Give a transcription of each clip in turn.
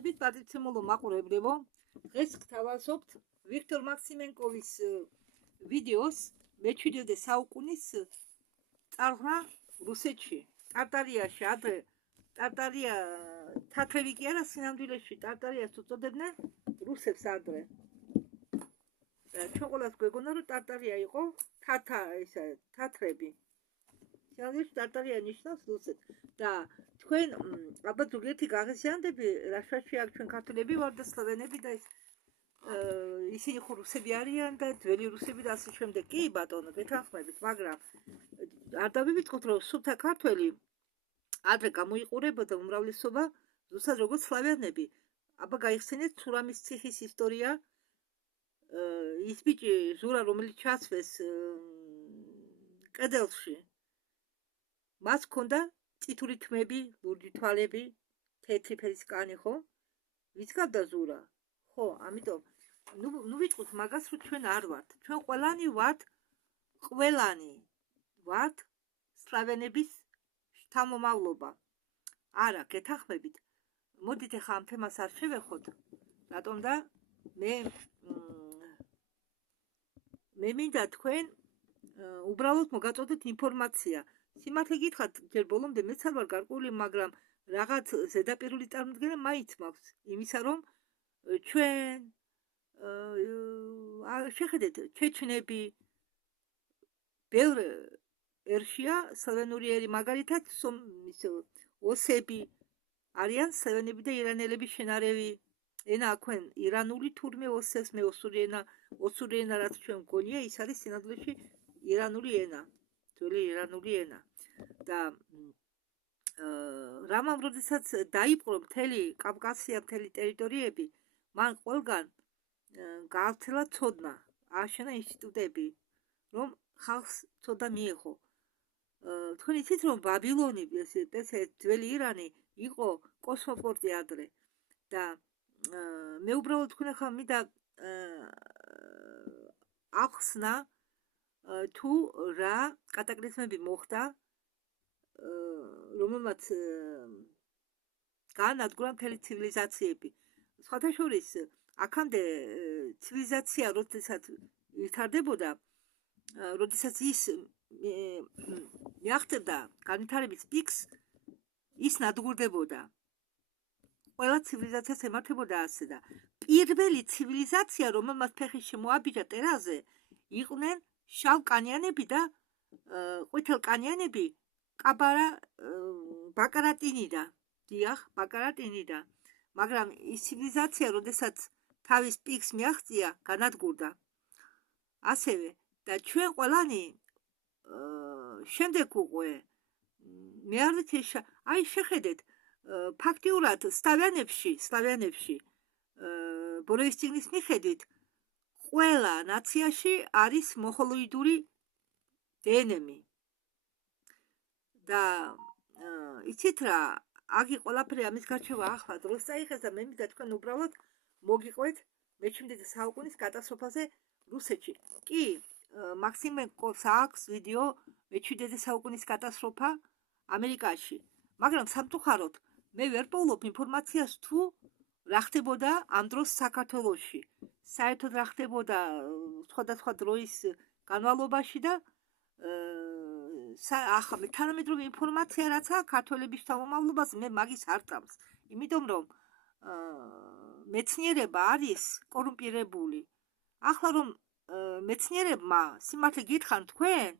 მოგესალმებით, პატივცემულო მაყურებლებო. დღეს გთავაზობთ ვიქტორ მაქსიმენკოვის ვიდეოს მე-17 საუკუნის წარღვა რუსეთში, ტარტარიაში. ადრე ტარტარია თათრები კი არა, სინამდვილეში ტარტარიას უწოდებდნენ რუსებს ადრე. ჩვენ ყველას გვეგონა, რომ ტარტარია იყო თათრები. სინამდვილეში ტარტარია ნიშნავს რუსეთს და თქვენ ალბათ ზოგიერთი გაღიზიანდები რაშვაში აქ ჩვენ ქართველები ვარ და სლოვენები და ისინი ხო რუსები არიან და ძველი რუსები და ასე შემდეგ. კი ბატონო, გეთანხმებით, მაგრამ არ დავივიწყოთ, რომ სუფთა ქართველი ადრე გამოიყურებოდა უმრავლესობა ზუსტად როგორც სლავიანები. აბა გაიხსენეთ ცურამის ციხის ისტორია, ის ბიჭი ზურა, რომელიც ჩასვეს კედელში, მას ჰქონდა წითური თმები, ლურჯი თვალები, თეთრი ფერის კანი, ხო? ვის გავდა ზურა? ხო, ამიტომ ნუ ვიტყვით მაგას, რომ ჩვენ არ ვართ. ჩვენ ყველანი ვართ სლავენების შთამომავლობა. არა, გეთანხმებით. მოდით ახლა ამ თემას არ შევეხოთ, რატომ და მე მინდა თქვენ უბრალოდ მოგაწოდეთ ინფორმაცია. სიმართლე გითხრათ, ჯერ ბოლომდე მეც არ ვარ გარკვეული, მაგრამ რაღაც ზედაპირული წარმოდგენა მაინც მაქვს იმისა, რომ ჩვენ შეხედეთ, ჩეჩნები, ბევრ ერშია სლოვენური ერი, მაგალითად ოსები არიან სლოვენები და ირანელები შენარევი ენა აქვენ ირანული თურმე ოსებს, მე ოსური ენა რაც ჩვენ მგონია, ის არის სინამდვილეში ირანული ენა, ძველი ირანული ენა. და რამამ როდესაც დაიპყრო მთელი კავკასია, მთელი ტერიტორიები, მან ყველგან გაავრცელა ცოდნა, ააშენა ინსტიტუტები, რომ ხალხს ცოდნა მიეღო. თქვენ იცით, რომ ბაბილონი, ძველი ირანი იყო კოსმოპორტი ადრე და მე უბრალოდ თქვენ ახლა მინდა ახსნა თუ რა კატაკლიზმები მოხდა, რომელმაც გაანადგურა მთელი ცივილიზაციები. სხვათა შორის, აქამდე ცივილიზაცია როდესაც ვითარდებოდა, როდესაც ის მიაღწევდა განვითარების პიკს, ის ნადგურდებოდა. ყველა ცივილიზაციას ემართებოდა ასე და პირველი ცივილიზაცია, რომელმაც ფეხი შემოაბიჯა ტერაზე, იყვნენ შავკანიანები და ყვითელკანიანები ბაკარატინიდა. დიახ, ბაკარატინიდა. მაგრამ ის ცივილიზაცია, როდესაც თავის პიკს მიაღწია, განადგურდა. ასევე და ჩვენ ყველანი შემდეგ უკვე მე არ ვიცი, აი შეხედეთ, ფაქტიურად სლავიანებში ბოროვის წიგნის მიხედვით ყველა ნაციაში არის მონღოლოიდური დნმ. და იცით რა, აგი ყველაფერი ამის გარჩევა ახლა დროს წაიღეს და მე მინდა თქვენ უბრალოდ მოგიყვეთ მე-17 საუკუნის კატასტროფაზე რუსეთში. კი, მაქსიმენკოს აქვს ვიდეო მე-17 საუკუნის კატასტროფა ამერიკაში, მაგრამ სამწუხაროდ მე ვერ პოვლობ ინფორმაციას თუ რა ხდებოდა ამ დროს საქართველოში. საერთოდ რა ხდებოდა სხვადასხვა დროის განმავლობაში და ახლა მე თანამედროვე ინფორმაცია რაც აქვს ქართველების შთამომავლობას, მე მაგის არ წამს. იმიტომ რომ მეცნიერება არის კორუმპირებული. ახლა რომ მეცნიერებმა სიმართლე გითხრათ თქვენ,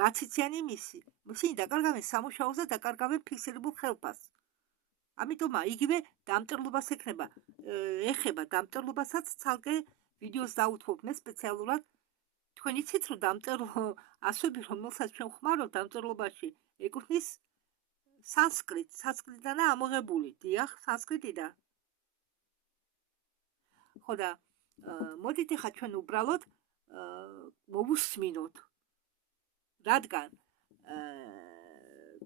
რაც იციან იმისი, ისინი დაკარგავენ სამუშაოს და დაკარგავენ ფიქსირებულ ხელფასს. ამიტომ იგივე დამწერლობას ეხება დამწერლობასაც ცალკე ვიდეოს დავუთმობ მე სპეციალურად. თქვენ იცით, რომ დამწერლო ასოები, რომელსაც ჩვენ ხმარობთ დამწერლობაში, ეკუთვნის სანსკრიტიდანაა ამოღებული. დიახ, სანსკრიტიდან. ხო და მოდით ახლა ჩვენ უბრალოდ მოვუსმინოთ, რადგან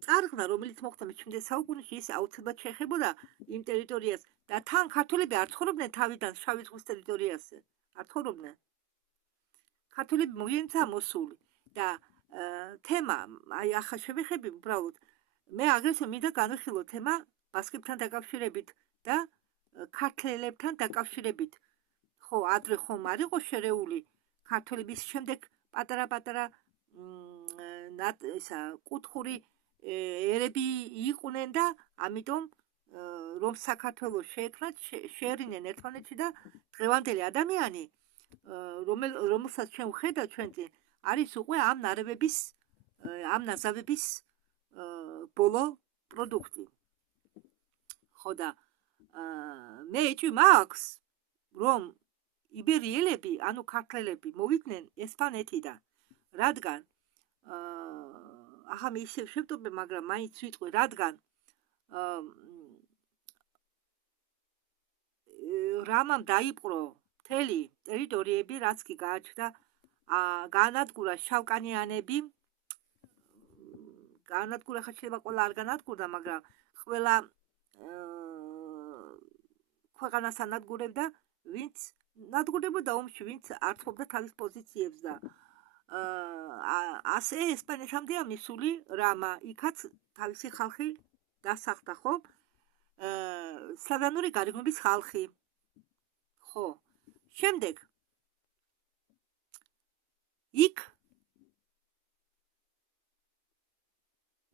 წარღნა, რომელიც მოხდა მე-17 საუკუნეში, ის აუცილებლად შეეხებოდა იმ ტერიტორიას და თან ქართველები არ ცხოვრობდნენ თავიდან შავი ზღვის ტერიტორიაზე. არ ცხოვრობდნენ. ქართველები მოგვიანებით მოსული და თემა, აი ახლა შევეხები უბრალოდ, მე აგრეთვე მინდა განვიხილო თემა ბასკებთან დაკავშირებით და ქართველებთან დაკავშირებით. ხო, ადრე ხომ არ იყო შერეული ქართველების შემდეგ პატარა-პატარა კუთხური ერები იყვნენ და ამიტომ რომ საქართველოს შეექმნათ, შეერინენ ერთმანეთში და დღევანდელი ადამიანი, რომელსაც ჩვენ ვხედავთ ჩვენ წინ, არის უკვე ამ ნარევების, ამ ნაზავების ბოლო პროდუქტი. ხო და მე ეჭვი მაქვს, რომ იბერიელები, ანუ ქართველები მოვიდნენ ესპანეთიდან, რადგან ახლა მე ისევ შევტოვებ, მაგრამ მაინც ვიტყვი, რადგან რამამ დაიპყრო მთელი ტერიტორიები, რაც კი გააჩნდა, გაანადგურა შავკანიანები, გაანადგურა, ხა შეიძლება ყველა არ გაანადგურდა, მაგრამ ყველა ქვეყანას ანადგურებდა, ვინც ნადგურდებოდა ომში, ვინც ართმობდა თავის პოზიციებს და ასე ესპანეთამდე ამისული რამა, იქაც თავისი ხალხი დასახდა, ხო? სლავიანური გარეგნობის ხალხი. ხო. შემდეგ იქ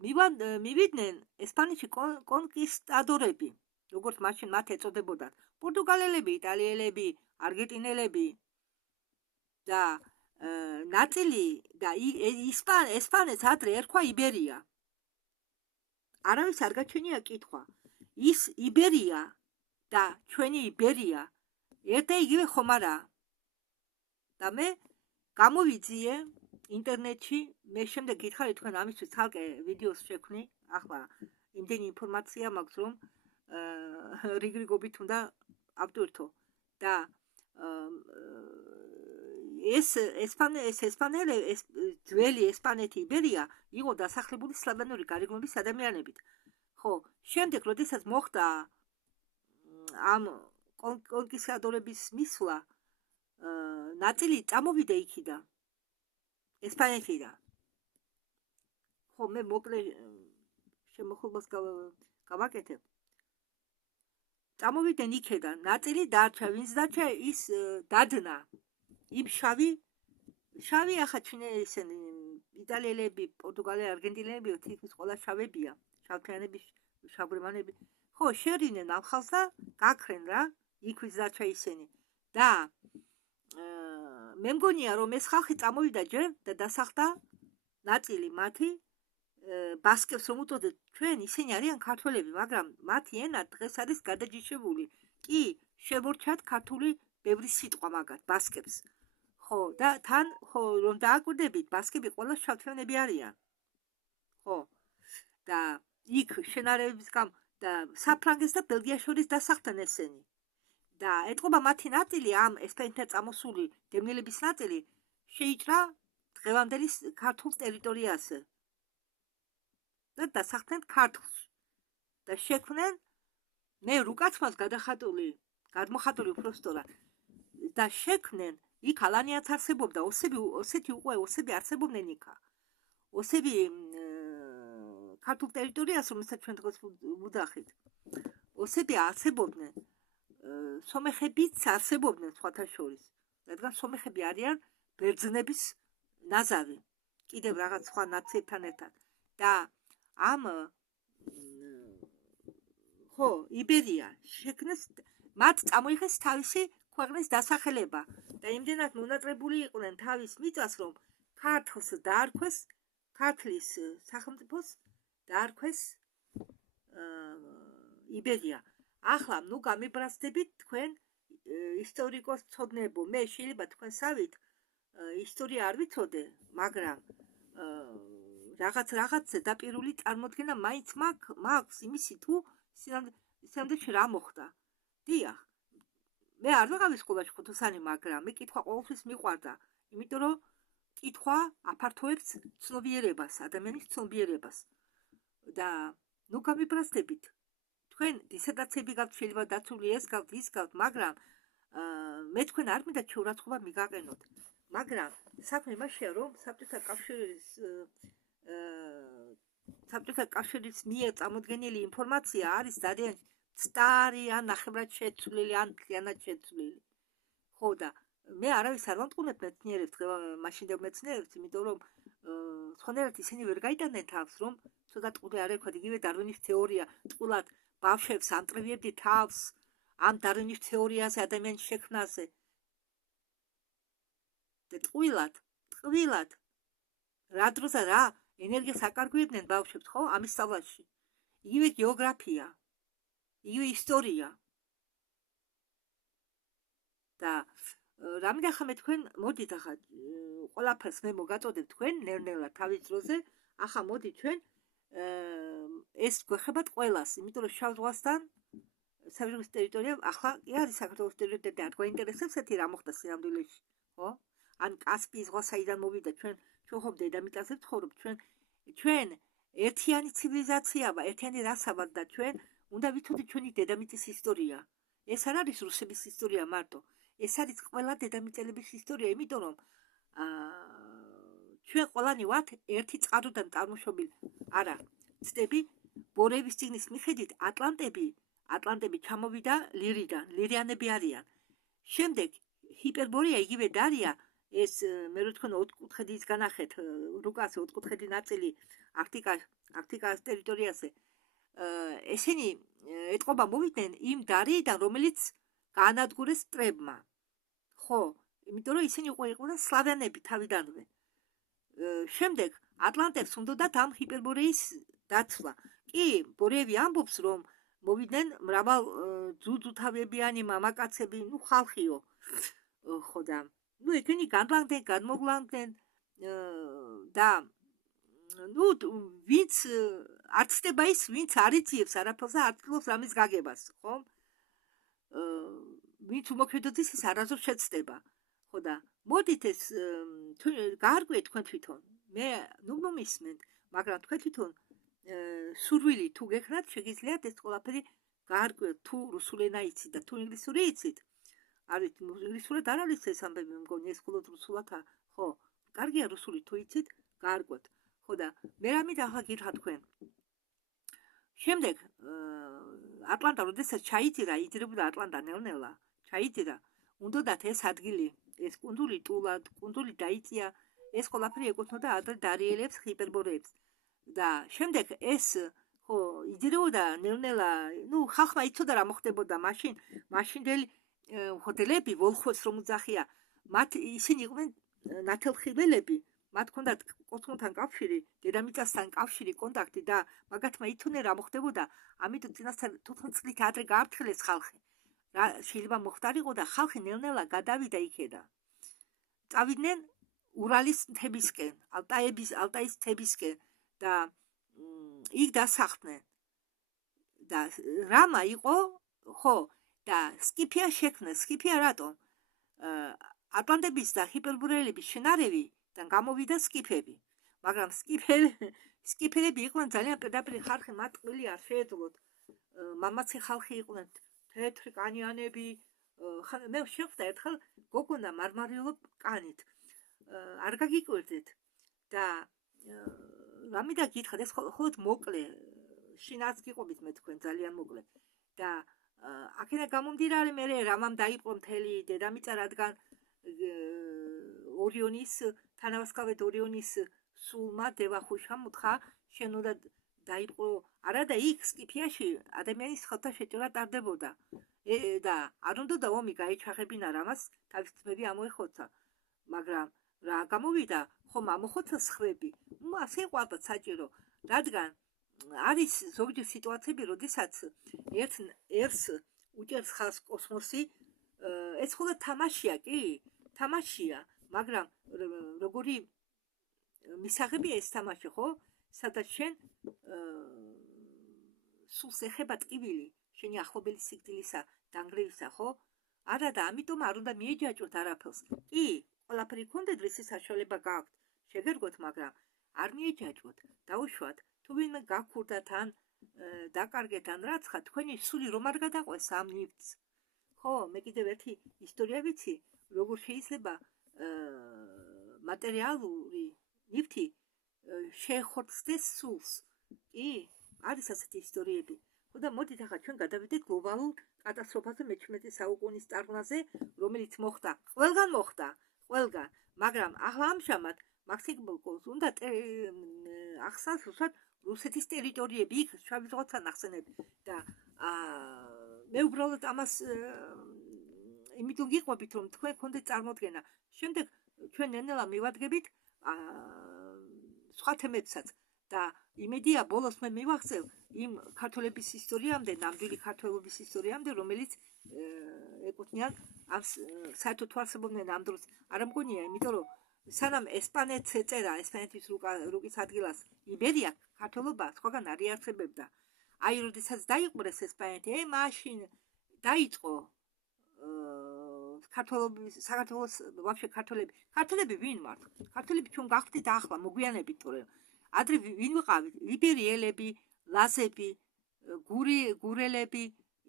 მივიდნენ ესპანეთში კონკისტადორები, როგორც მაშინ მათ ეწოდებოდათ, პორტუგალელები, იტალიელები, არგენტინელები და ნაწილი და ესპანეთს ადრე ერქვა იბერია. არავის არ გაჩვენია კითხვა. ის იბერია და ჩვენი იბერია ერთ და იგივე ხომ არა? და მე გამოვიძიე ინტერნეტში, მე შემდეგ გითხარით თქვენ ამისთვის ცალკე ვიდეოს შექმნი, ახლა იმდენი ინფორმაცია მაქვს, რომ რიგრიგობით უნდა ავტვირთო და ეს ძველი ესპანეთი იბერია იყო დასახლებული სლავიანური გარეგნობის ადამიანებით. ხო, შემდეგ როდესაც მოხდა ამ კონკისტადორების მისვლა, ნაწილი წამოვიდა იქიდან, ესპანეთიდან. ხო, მე მოკლე შემოხილვას გავაკეთებ. წამოვიდნენ იქიდან, ნაწილი დარჩა, ვინც დარჩა ის დადნა. იმ შავი ახლა ისინი იტალიელები, პორტუგალელები, არგენტინელები თითქმის ყველა შავებია, შავთიანები, შავგრემანები. ხო, შეერინენ ამ ხალხს და გაქრენ რა, იქ ვის დარჩა ისინი. და მე მგონია, რომ ეს ხალხი წამოვიდა ჯერ და დასახდა ნაწილი მათი ბასკებს რომ უწოდეთ, ჩვენ ისინი არიან ქართველები, მაგრამ მათი ენა დღეს არის გადაჯიშებული. კი, შემორჩათ ქართული ბევრი სიტყვა მაგათ ბასკებს. ხო, და თან ხო რომ დააკვირდებით, ბასკები ყველა შავთიანები არიან. ხო. და იქ შენარევების და საფრანგეთს და ბელგიას შორის დასახდნენ ესენი. და ეტყობა მათი ნაწილი, ამ ესპანეთთან წამოსული დევნილების ნაწილი შეიჭრა დღევანდელი ქართულ ტერიტორიაზე. და დასახდნენ ქართლს. და შექმნენ მე რუკაცმას გადმოხატული უბრალოდ და შექმნენ იქ ალანიაც არსებობდა, ოსები არსებობდნენ იქა. ოსები ქართულ ტერიტორიას, რომელსაც ჩვენ დღეს ვუძახით, ოსები არსებობდნენ, სომეხებიც არსებობდნენ სხვათა შორის, რადგან სომეხები არიან ბერძნების ნაზავი, კიდევ რაღაც სხვა ნაციებთან ერთად. და ამ ხო, იბერია შექმნეს, მათ წამოიღეს თავისი ქვეყნის დასახელება და იმდენად მონატრებული იყვნენ თავის მიწას, რომ ქართლს დაარქვეს, ქართლის სახელმწიფოს დაარქვეს იბერია. ახლა ნუ გამიბრაზდებით თქვენ ისტორიკოს ცოდნებო, მე შეიძლება თქვენ სავით ისტორია არ ვიცოდე, მაგრამ რაღაც ზედაპირული წარმოდგენა მაინც მაქვს იმისი თუ სინამდვილეში რა მოხდა. დიახ, მე არ ვიყავი სკოლაში ხუთოსანი, მაგრამ მე კითხვა ყოველთვის მიყვარდა, იმიტომ რომ კითხვა აფართოებს ცნობიერებას, ადამიანის ცნობიერებას. და ნუ გამიბრაზდებით. თქვენ დისერტაციები გაქვთ, შეიძლება დაცული ეს გაქვთ, ის გაქვთ, მაგრამ მე თქვენ არ მინდა შეურაცხყოფა მიგაყენოთ. მაგრამ საქმე იმაშია, რომ საბჭოთა კავშირის მიერ წამოდგენილი ინფორმაცია არის ძალიან სტარი ან ნახევრად შეცვლილი ან მთლიანად შეცვლილი. ხო და მე არავის არ ვამტყუნებ მეცნიერებს, მაშინდელ მეცნიერებს, იმიტომ რომ სხვანაირად ისინი ვერ გაიტანენ თავს, რომ ცოტა ტყუილი არ ერქვათ, იგივე დარვინის თეორია, ტყუილად ბავშვებს ამტრევიებდი თავს ამ დარვინის თეორიაზე, ადამიანის შექმნაზე. და ტყუილად რა დროზე რა ენერგიას აკარგვიებდნენ ბავშვებს, ხო, ამის სწავლაში. იგივე გეოგრაფია, იგივე ისტორია. და რამიდან ხამე თქვენ მოდით ახლა ყველაფერს მე მოგაწოდებ თქვენ ნელ-ნელა თავის დროზე, ახლა მოდით ჩვენ ეს გვეხებათ ყველას, იმიტომ რომ შავ ზღვასთან საბჭოს ტერიტორია ახლა კი არის საქართველოს ტერიტორია, არ გვაინტერესებს ერთი რა მოხდა სინამდვილეში, ხო? ან კასპიის ზღვა საიდან მოვიდა, ჩვენ ხომ დედამიწაზე ვცხოვრობთ, ჩვენ ერთიანი ცივილიზაცია ვართ, ერთიანი რასა ვართ და ჩვენ უნდა ვიცოდეთ ჩვენი დედამიწის ისტორია. ეს არ არის რუსების ისტორია მარტო. ეს არის ყველა დედამიწელების ისტორია, იმიტომ რომ ჩვენ ყველანი ვართ ერთი წყაროდან წარმოშობილი. არა, ცდები ბორეების წიგნის მიხედვით ატლანტები ჩამოვიდა ლირიდან, ლირიანები არიან. შემდეგ ჰიპერბორეა იგივე დარია, ეს მე რო თქვენ ოთხკუთხედის განახეთ, რუკას ოთხკუთხედი ნაწილი არქტიკის ტერიტორიაზე. ესენი ეთყობა მოვიდნენ იმ დარიიდან, რომელიც გაანადგურეს მტრებმა. ხო, იმიტომ რომ ისინი იყვნენ სლავიანები თავიდანვე. შემდეგ ატლანტებს უნდათ ამ ჰიპერბორეის დაცვა. კი, ბორეები ამბობს, რომ მოვიდნენ მრავალ ძუძუთავებიანი მამაკაცები, ხალხიო. ხო და ეგენი განმოვლანდნენ და ვინც არ ცდება ის, ვინც არ იწიებს არაფერს და არ ცდილობს რამის გაგებას, ხო? ვინც უმოქმედოდეს ის არასდროს შეცდება. ხო და მოდით ეს გაარკვიეთ თქვენ თვითონ. მე მომისმენთ, მაგრამ თქვენ თვითონ სურვილი თუ გექნათ, შეგიძლიათ ეს ყველაფერი გაარკვიოთ, თუ რუსული ენა იცით და თუ ინგლისური იცით. არის ინგლისურად არ არის ეს ამბები, მგონი ეს მხოლოდ რუსულათა, ხო? კარგია რუსული თუ იცით, გაარკვიოთ. ხო და მე რამიდან ახლა გითხრათ თქვენ. შემდეგ ატლანტა როდესაც ჩაიძირა, იძირებოდა ატლანტა ნელ-ნელა, ჩაიძირა, უნდათ ეს ადგილი, ეს კუნძული ტულად, კუნძული დაიწია, ეს ყველაფერი ეკუთვნოდა ადრე დარიელებს, ჰიპერბორეებს. და შემდეგ ეს ხო იძირებოდა ნელ-ნელა, ხალხმა იცოდა რა მოხდებოდა მაშინდელი ჰოტელები, ვოლხოვს რომ უძახია, ისინი იყვნენ ნათელხილველები, მათ ჰქონდათ კოსმოსთან კავშირი, დედამიწასთან კავშირი, კონტაქტი და მაგათმა იცოდნენ რა მოხდებოდა, ამიტომ წინასწარ 15 წლით ადრე გააფრთხილეს ხალხი. რა შეიძლება მოხდარიყო და ხალხი ნელ-ნელა გადავიდა იქედან. წავიდნენ ურალის მთებისკენ, ალტაის მთებისკენ და იქ დასახლდნენ. და რამა იყო, ხო, და სკიფია შექმნეს. სკიფია რატომ? ატლანტების და ჰიპერბორეელების შენარევიდან გამოვიდა სკიფები. მაგრამ სკიფერები იყვნენ ძალიან პირდაპირ ხალხი, მათ ტყვილი არ შეეძლოთ. მამაცი ხალხი იყვნენ, თეთრი კანიანები. მე შეხვდა ერთხელ გოგონა მარმარილო კანით. არ გაგიკვირდეთ და რამიდან გითხრათ, ეს მხოლოდ მოკლე შინაც გიყვებით მე თქვენ ძალიან მოკლე. და აქედან გამომდინარე მე რამამ დაიპყრო მთელი დედამიწა, რადგან ორიონის თანავასკავად ორიონის სულმა დევახუშამ უთხრა, შენ უნდა დაიპყრო, არა და იქ სკიფიაში ადამიანის ხელთა შეჭრა ტარდებოდა და არ უნდა ომი გაეჩაღებინა რამას, თავის ძმები ამოეხოცა. მაგრამ რა გამოვიდა, ხომ ამოხოცა სხვები. ასე იყო ალბათ საჭირო, რადგან არის ზოგჯერ სიტუაციები, როდესაც ერთს უჭერს ხალხს კოსმოსი, ეს ხოლმე თამაშია, კი, თამაშია, მაგრამ როგორი მისაღებია ეს თამაში, ხო? სადაც შენ სულს ეხება ტკივილი, შენი ახლობელი სიკვდილისა, დანგრევისა, ხო? არა და ამიტომ არ უნდა მიეჯაჭოთ არაფერს. კი, ყველაფერი გქონდეთ, რისი საშუალება გაქვთ, შეგერგოთ, მაგრამ არ მიეჯაჭოთ, დაუშვათ. თუ ვინმე გაქურდათ ან დაკარგეთ ან რაცხა, თქვენი სული რომ არ გადაყვეს ამ ნივთს. ხო, მე კიდევ ერთი ისტორია ვიცი, როგორ შეიძლება მატერიალური ნივთი შეეხორცდეს სულს. კი, არის ასეთი ისტორიები. და მოდით ახლა ჩვენ გადავიდეთ გლობალურ კატასტროფაზე მე-11 საუკუნის წარღვნაზე, რომელიც მოხდა, ყველგან, მაგრამ ახლა ამჟამად მაქსიმბოლკოს უნდა ახსნას რუსეთის ტერიტორიები, იქ შავი ზღვასთან ახსენები და მე უბრალოდ ამას იმიტომ გიყვებით, რომ თქვენ გქონდეთ წარმოდგენა. შემდეგ ჩვენ ნელ-ნელა მივადგებით სხვა თემებსაც და იმედია ბოლოს მე მივახცევ იმ ქართველების ისტორიამდე, ნამდვილი ქართველობის ისტორიამდე, რომელიც ეკუთვნიან ამ საერთოდ თუ არსებობდნენ ამ დროს. არ მგონია, იმიტომ რომ სანამ ესპანეთს ეწერა, ესპანეთის რუკის ადგილას იბერია, ქართველობა სხვაგან არ იარსებებდა. აი, როდესაც დაიყურეს ესპანეთი, მაშინ დაიწყო საქართველოს ვაფშე ქართველები ვინ ვართ? ქართველები ჩვენ გავხდით ახლა მოგვიანებით, თორემ ადრე ვინ ვიყავით? იბერიელები, ლაზები, გურელები,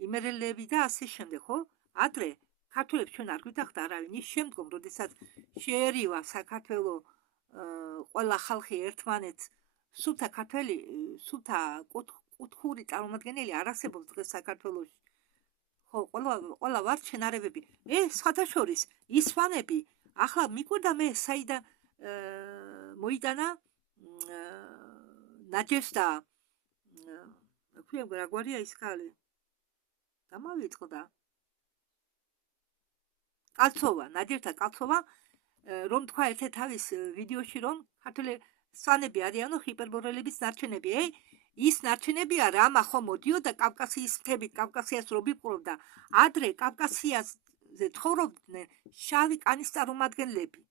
იმერელები და ასე შემდეგ, ხო? ადრე ქართველებს ჩვენ არ გვიტახდა არავინ. ის შემდგომ, როდესაც შეერივა საქართველო ყველა ხალხი ერთმანეთს, სულთა კუთხური წარმომადგენელი არ არსებობს დღეს საქართველოში. ხო, ყველა ვართ შენარებები. სხვათა შორის ის სვანები, ახლა მიკვირდა მე საიდან მოიტანა ნაჯესტა, რა გვარია ის ხალი? დამავიწყდა. კალცოვა, ნაჯესტა კალცოვა, რომ თქვა ერთ თავის ვიდეოში, რომ ქართველი სვანები არიანო ჰიპერბორელების ნარჩენები. ის ნარჩენებია რამა ხო მოდიოდა კავკასიის მთებით, კავკასიას რო ვიპყრობდა. ადრე კავკასიაზე ცხოვრობდნენ შავი კანის წარმომადგენლები.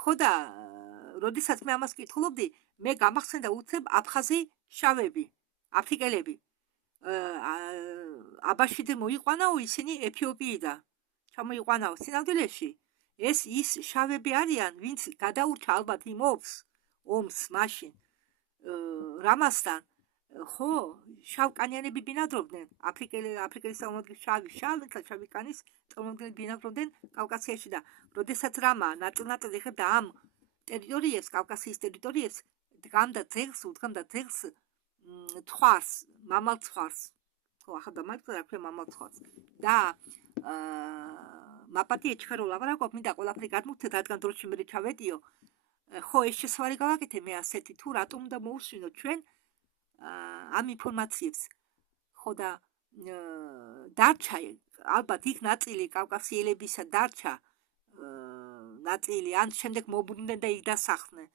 ხო და როდესაც მე ამას კითხულობდი, მე გამახსენდა უცებ აფხაზი შავები, აფრიკელები. აბაშიდე მოიყვანაო ისინი ეთიოპიიდან. ჩამოიყვანაო სინამდვილეში. ეს ის შავები არიან, ვინც გადაურჩა ალბათ იმ ომს მაშინ რამასთან, ხო, შავკანიანები ბინადრობდნენ, აფრიკელის წარმომადგენლები შავი კანის წარმომადგენლები ბინადრობდნენ კავკასიაში და როდესაც რამა ნაწილ-ნაწილ ეხებდა ამ ტერიტორიებს, კავკასიის ტერიტორიებს, დგამდა ძეგლს თხვარს, მამალ თხვარს. ხო, ახლა დამარცხდა რა ქვია მამალ თხვარს. და მაპატი ეჩხერო ლაპარაკობ, მინდა ყველაფერი გადმოვხდეთ, რადგან დროში მე ჩავედიო. ხო, ეს შესვარი გავაკეთე მე ასეთი, თუ რატომ უნდა მოусვინოთ ჩვენ ამ ინფორმაციებს. ხო და დარჩა ალბათ იქ ნაწილი კავკასიელებისა დარჩა ნაწილი, ან შემდეგ მოუბრუნდნენ და იქ დასახლდნენ.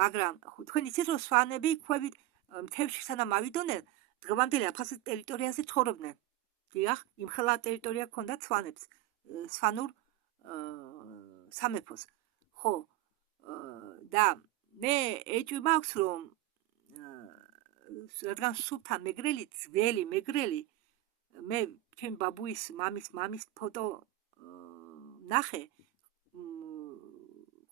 მაგრამ თქვენ იცით რომ სვანები ქვევით მთებში სანამ ავიდოდნენ, დღევანდელი აფხაზეთის ტერიტორიაზე ცხოვრობდნენ. დიახ, იმხელა ტერიტორია ჰქონდათ სვანებს, სვანურ სამეფოს. ხო, და მე ეჭვი მაქვს, რომ რადგან სულთა მეგრელი, ძველი მეგრელი, მე ჩემ ბაბუის მამის ფოტო ნახე,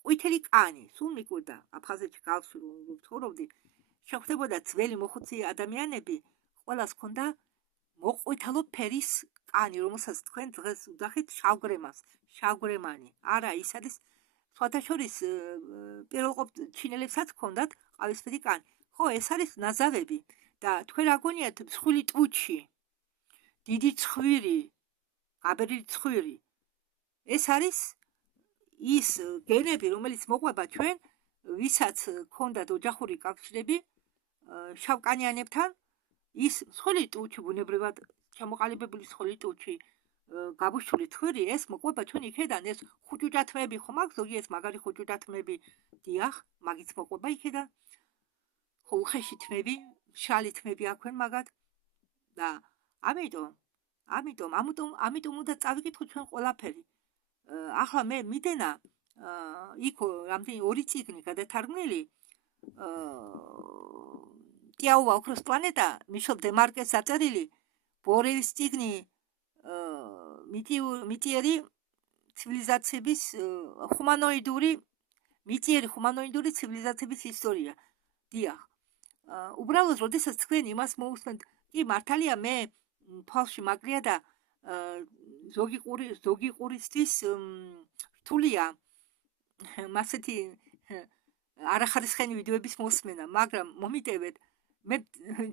ყვითელი კანი, სულ მიკვირდა აფხაზეთში გავსვი რომ ცხოვრობდი, შეხვდებოდა ძველი მოხუცი ადამიანები, ყველას ჰქონდა მოყვითალო ფერის კანი, რომელსაც თქვენ დღეს უძახით შავგრემანი. არა, ის არის სხვათა შორის პირველყოფ ჩინელებსაც ჰქონდათ ყავისფერი კანი. ხო, ეს არის ნაზავები და თქვენ რა გონიათ მსხვილი ტუჩი, დიდი ცხვირი, გაბერილი ცხვირი. ეს არის ის გენები, რომელიც მოყვება ჩვენ, ვისაც ჰქონდათ ოჯახური კავშირები შავკანიანებთან, ის მსხვილი ტუჩი, ბუნებრივად ჩამოყალიბებული მსხვილი ტუჩი, გაბუშული ცხვირი, ეს მოყვება ჩვენ იქედან, ეს ხუჭუჭათმები ხომ აქვს, ზოგიერთ მაგარი ხუჭუჭათმები, დიახ, მაგიც მოყვება იქედან. ხო, უხეში თმები, მშრალი თმები აქვენ მაგათ და ამიტომ უნდა წავიკითხოთ ჩვენ ყველაფერი. ახლა მე მიდენა იქ რამდენი 2 წიგნი გადათარგმნილი, ტიაუა ოქროს პლანეტა, მიშელ დემარკეს დაწერილი, ბორევის წიგნი, მიტიერი ცივილიზაციების ჰუმანოიდური ცივილიზაციების ისტორია. დიახ. უბრალოდ, როდესაც თქვენ იმას მოусმენთ, კი მართალია მე თვალში მაკლია და ზოგი ყურისთვის რთულია მასეთი არახარისხიანი ვიდეოების მოსმენა, მაგრამ მომიტევეთ, მე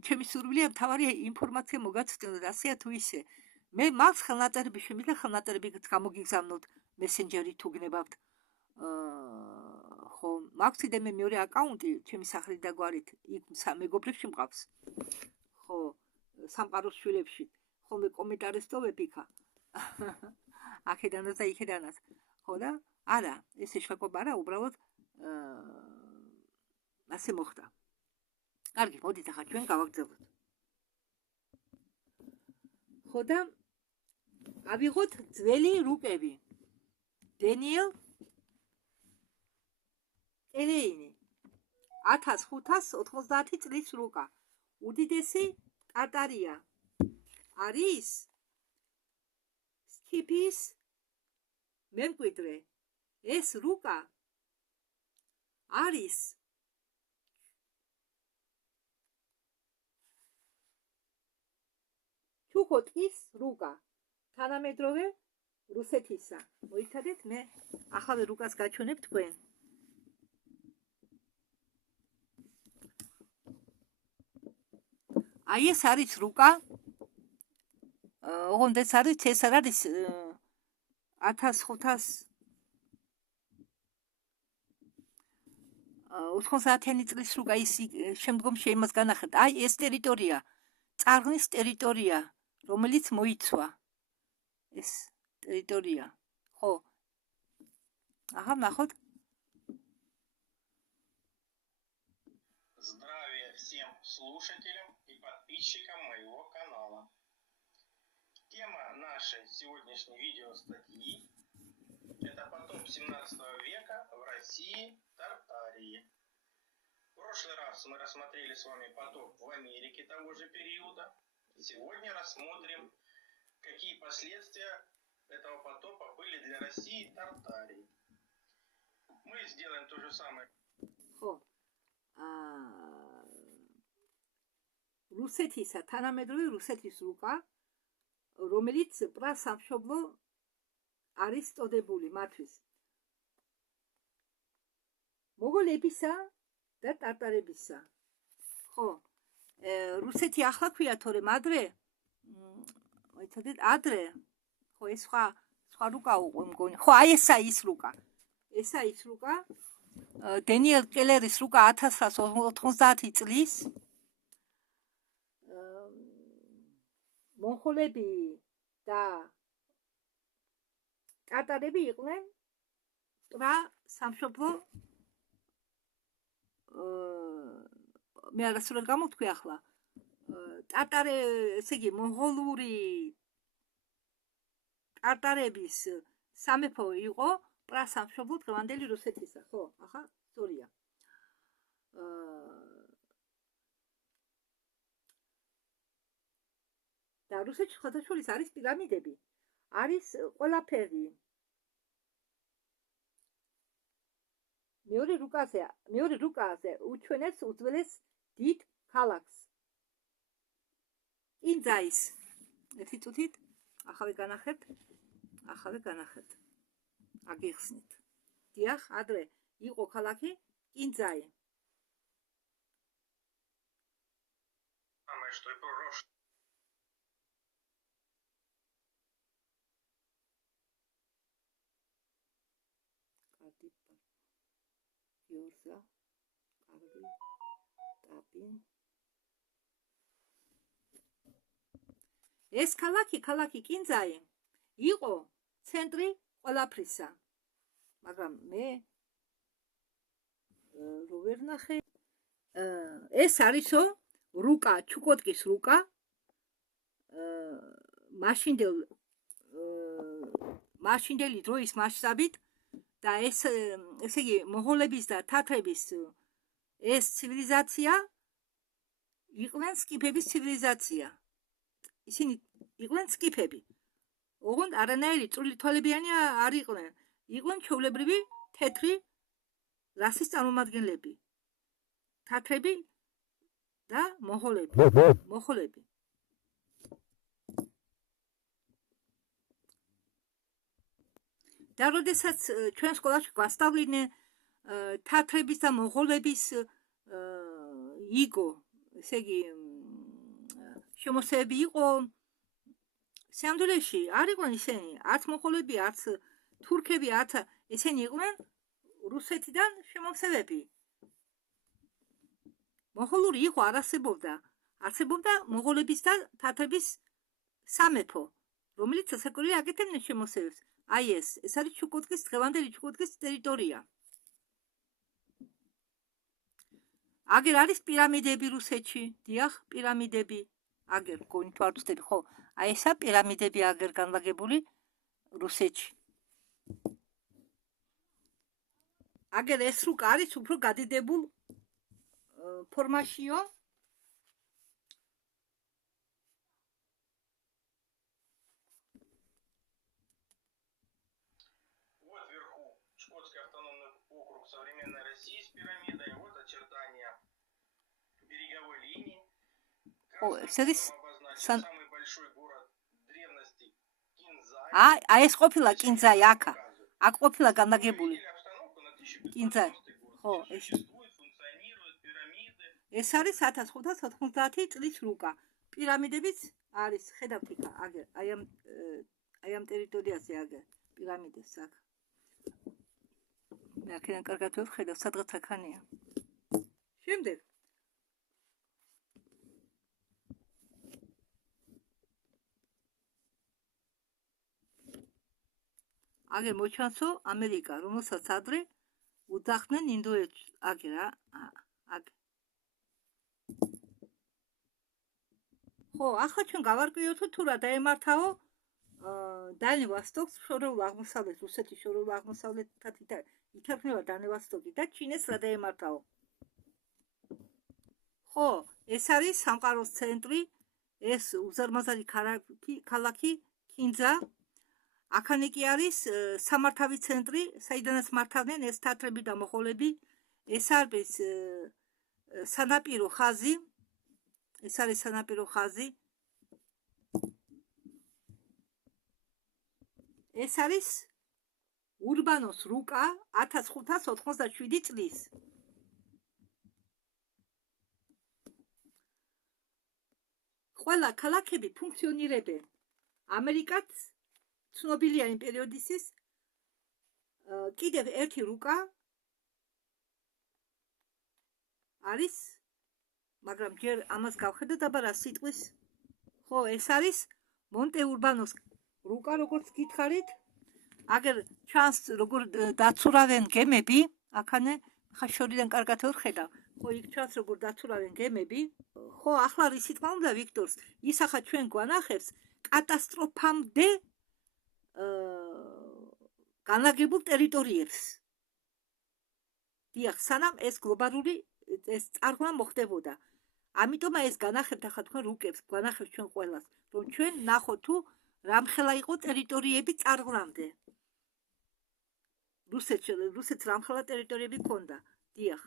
ჩემი სურვილია მთავარი ინფორმაცია მოგაცნოთ, ასეა თუ ისე. მე მაქვს ხელნაწერები, შემიძლია ხელნაწერები გამოგიგზავნოთ მესენჯერით თუ გნებავთ. ხო, მაქვს კიდე მე მეორე აკაუნტი, ჩემი სახელით და გვარით, იქ მეგობრებში მყავს. ხო, სამყაროს შვილებში. ხოლმე კომენტარებს ტოვებ იქა. აქედანაც და იქედანაც. ხო და არა, ესე შეკვება არა, უბრალოდ ასე მოხდა. კარგი, მოდით ახლა ჩვენ გავაგრძელოთ. ხო და ავიღოთ ძველი რუკები. დენიელ ელეინი 1590 წლის რუკა. უდიდესი ტარტარია. არის სკიპის მემკვიდრე. ეს რუკა არის ჩუქოტკის რუკა. თანამედროვე რუსეთისა. მოიცადეთ, მე ახალ რუკას გაჩვენებ თქვენ. აი ეს არის რუკა. ოღონდ ეს არის, ეს არ არის 1590 წლის რუკა. ის შემდგომში იმას განახეთ. აი ეს ტერიტორია, წარღვნის ტერიტორია, რომელიც მოიცვა. ეს ტერიтория. Ხო. Ага, наход. Здравия всем слушателям и подписчикам моего канала. Тема нашей сегодняшней видеостатьи – это потоп 17 века в России, Тартарии. В прошлый раз мы рассмотрели с вами потоп в Америке того же периода. И сегодня рассмотрим, какие последствия этого потопа были для России и Тартарии. Мы сделаем то же самое. რუსეთისა, თანამედროვე რუსეთის რუკა, რომელიც პრასამშობლო არის წოდებული მათთვის. მოგოლებისა და ტარტარებისა. ხო, რუსეთი ახლა ქვია, თორემ ადრე, მოიცადეთ, ადრე, ხო, ეს სხვა რუკა უკვე მგონი. ხო, აი ესა ის რუკა. ესა ის რუკა. დენიელ კელერის რუკა 1990 წლის. მონღოლები და ტარტარები იყვნენ პრასამშობლო მე არასდროს გამოვთქვი ახლა. ტარტარე, ესე იგი, მონღოლური ტარტარების სამეფო იყო პრასამშობლო დღევანდელი რუსეთისა, ხო? ახლა სწორია. და რუსეთში ხოთაშვილის არის პირამიდები. არის ყველაფერი. მეორე რუკაზე უჩვენებს უძველეს დიდ ქალაქს. კინძაის. ერთი წუთით ახავე განახებთ. აგიხსნით. დიახ, ადრე იყო ქალაქი კინძაი. Самое, что и прошлое. Γιόρζα, კარგი, ტაპინ. ეს ქალაქი კინძაი იყო ცენტრი ყველაფრისა. მაგრამ მე რო ვერ ნახე, ეს არისო რუკა, ჩუკოტკის რუკა. მაშინდელი დროის მასშტაბით და ესე იგი მონღოლების და თათრების ეს ცივილიზაცია იყვნენ სკიფების ცივილიზაცია. ისინი იყვნენ სკიფები. ოღონდ არანაირი წვრილი თვალებიანი არ იყვნენ. იყვნენ ჩვეულებრივი თეთრი რასის წარმომადგენლები. თათრები და მონღოლები. და როდესაც ჩვენ სკოლაში გვასწავლიდნენ თათრების და მონღოლების იგო, ესე იგი შემოსევები იყო სიამდვილეში არ იყვნენ ისინი, არც მონღოლები, არც თურქები, არც ესენი იყვნენ რუსეთიდან შემოსევები. მონღოლური იყო არ არსებობდა. არსებობდა მონღოლების და თათრების სამეფო, რომელიც ასაკურია აკეთებდნენ შემოსევებს. აი ეს არის ჩუკოტკის დღევანდელი ჩუკოტკის ტერიტორია. აგერ არის პირამიდები რუსეთში, დიახ, პირამიდები. აგერ გონით ვარ ვწდები, ხო? აი ესა პირამიდები აგერ განლაგებული რუსეთში. აგერ ეს რუკა არის უფრო გადიდებულ ფორმაშიო. Вот вверху Чукотский автономный округ современной России с пирамидой. Вот очертания береговой линии. Самый большой город древности Кинзай. აი ეს ყოფილა კინძაი აქა. აქ ყოფილა განლაგებული. კინძაი. ხო, ეს არის 1590 წლის რუკა. პირამიდებიც არის, ხედავთ იქ, აგერ, აი ამ ტერიტორიაზე აგერ პირამიდებს აქ. მე აქედან კარგად ვხედავ, სადღაც აქანია. შემდეგ აგერ მოჩანსო ამერიკა, რომელსაც ადრე უძახდნენ ინდოეთს. აგერ აგერ. ხო, ახლა ჩვენ გავარკვიოთო თუ რა დაემართაო დალნე ვოსტოკს, შორეულ აღმოსავლეთ, რუსეთის შორეულ აღმოსავლეთთან ითარგმნება დალნე ვოსტოკი და ჩინეთს რა დაემართაო. ხო, ეს არის სამყაროს ცენტრი, ეს უზარმაზარი ქალაქი კინძა. აქანი კი არის სამართავის ცენტრი, საიდანაც მართავდნენ ეს თათრები და მონღოლები. ეს არის სანაპირო ხაზი. ეს არის სანაპირო ხაზი. ეს არის ურბანოს რუკა 1587 წლის. ყველა ქალაქები ფუნქციონირებენ. ამერიკაც ცნობილია იმ პერიოდისის კიდევ ერთი რუკა არის, მაგრამ ჯერ ამას გავხედოთ აბა რა სიტყვის. ხო, ეს არის მონტე ურბანოს რუკა, როგორც გითხარით. აგერ ჩანს როგორ დაცურავენ გემები, აქანე ხა შორიდან კარგად ვხედავ. ხო, იქ ჩანს როგორ დაცურავენ გემები. ხო, ახლა რისი თქმა უნდა ვიქტორს ისახა ჩვენ გვანახებს კატასტროფამდე განლაგებულ ტერიტორიებს. დიახ, სანამ ეს გლობალური ეს წარღვნა მოხდებოდა. ამიტომ ეს განახებთ ახლა თქვენ რუკებს, განახებთ ჩვენ ყველას, რომ ჩვენ ნახოთ თუ რამხელა იყო ტერიტორიები წარღვნამდე. რუსეთს რამხელა ტერიტორიები ჰქონდა. დიახ.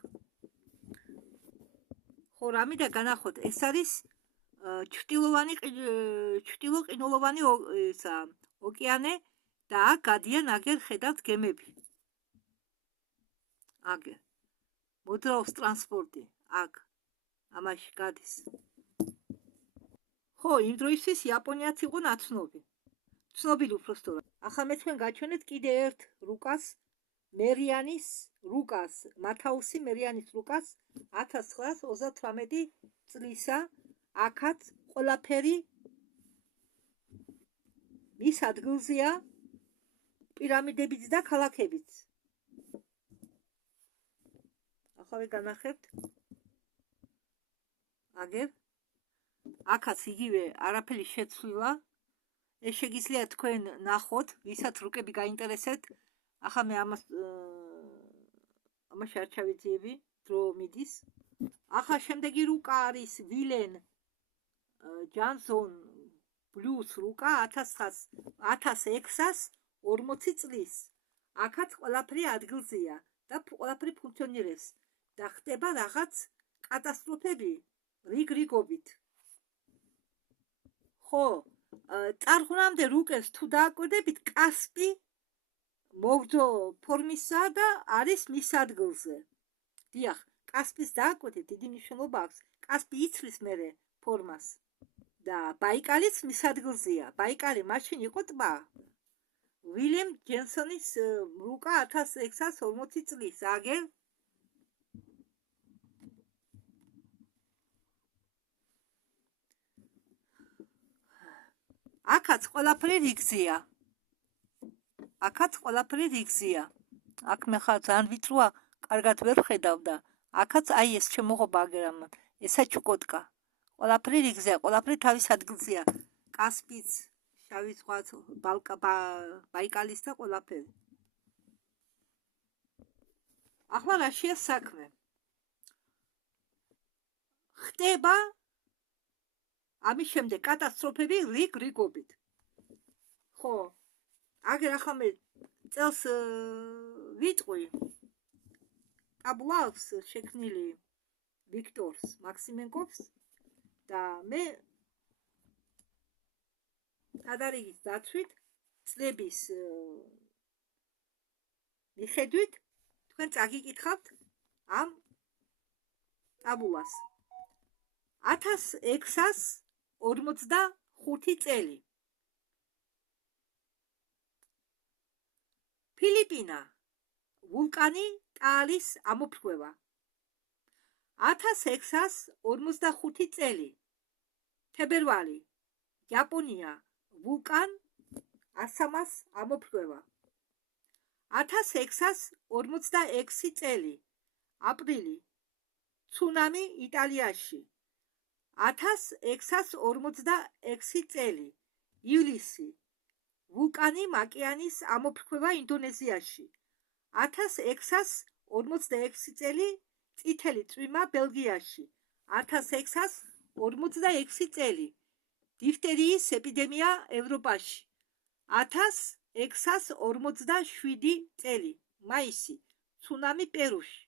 ხო, რამიდა განახოთ, ეს არის ჩრდილოყინულოვანი ოკეანე და აქ გადიან აგერ ხედავთ გემები. აგერ მოძრაობს ტრანსპორტი აქ ამაში გადის. ხო, იმ დროისთვის იაპონიაც იყო ნაცნობი. ცნობილი უბრალოდ. ახლა მე თქვენ გაჩვენეთ კიდე ერთ რუკას, მერიანის რუკას, მათაუსი მერიანის რუკას 1938 წლისა. აქაც ყველაფერი მის ადგილზეა, პირამიდებიც და ქალაქებიც. ახლა განახებთ. აგერ აქაც იგივე არაფერი შეცვლილა. ეს შეგიძლიათ თქვენ ნახოთ, ვისაც რუკები გაინტერესებთ. ახლა მე ამაში არ ჩავიძიები, დრო მიდის. ახლა შემდეგი რუკა არის ვილენ ჯანსონ ბლუს რუკა 1640 წლის. აქაც ყველაფერი ადგილზეა და ყველაფერი ფუნქციონირებს და ხდება რაღაც კატასტროფები რიგრიგობით. ხო, წარღვნამდე რუკებს თუ დააკვირდებით, კასპი მოგრძო ფორმისაა და არის მის ადგილზე. დიახ, კასპის დააკვეთით დიდი მნიშვნელობა აქვს. კასპი იცვლის მერე ფორმას და ბაიკალიც მის ადგილზეა. ბაიკალი მაშინ იყო ტბა. ვილემ ჯენსონის რუკა 1640 წლის აგერ აქაც ყველაფერი რიგზეა. აქაც ყველაფერი რიგზეა. აქ მე ხარ ძალიან ვიწროა, კარგად ვერ ხედავ და აქაც აი ეს შემოღობა აგერამ. ესა ჩუკოტკა. ყველაფერი რიგზეა, ყველაფერი თავის ადგილზეა. კასპიც, შავი ზღვაც, ბაიკალის და ყველაფერი. ახლა რაშია საქმე? ხდება ამის შემდეგ კატასტროფები რიგ-რიგობით. ხო, აგერ ახლა მე წელს ვიტყვი. ტაბულა აქვს შექმნილი ვიქტორს მაქსიმენკოვს და მე ადარიგის დაცვით წლების მიხედვით თქვენ წაგიკითხავთ ამ ტაბულას. 1645 წელი. ფილიპინა, ვულკანი ტაალის ამოფრქვევა. 1645 წელი. თებერვალი, იაპონია, ვულკან ასამას ამოფრქვევა. 1646 წელი. აპრილი, ცუნამი იტალიაში. 1646 წელი. ივლისი, ვულკანი მაკიანის ამოფრქვევა ინდონეზიაში. 1646 წელი. წითელი წვიმა ბელგიაში. 1646 წელი. დიფტერიის ეპიდემია ევროპაში. 1647 წელი. მაისი, ცუნამი პერუში.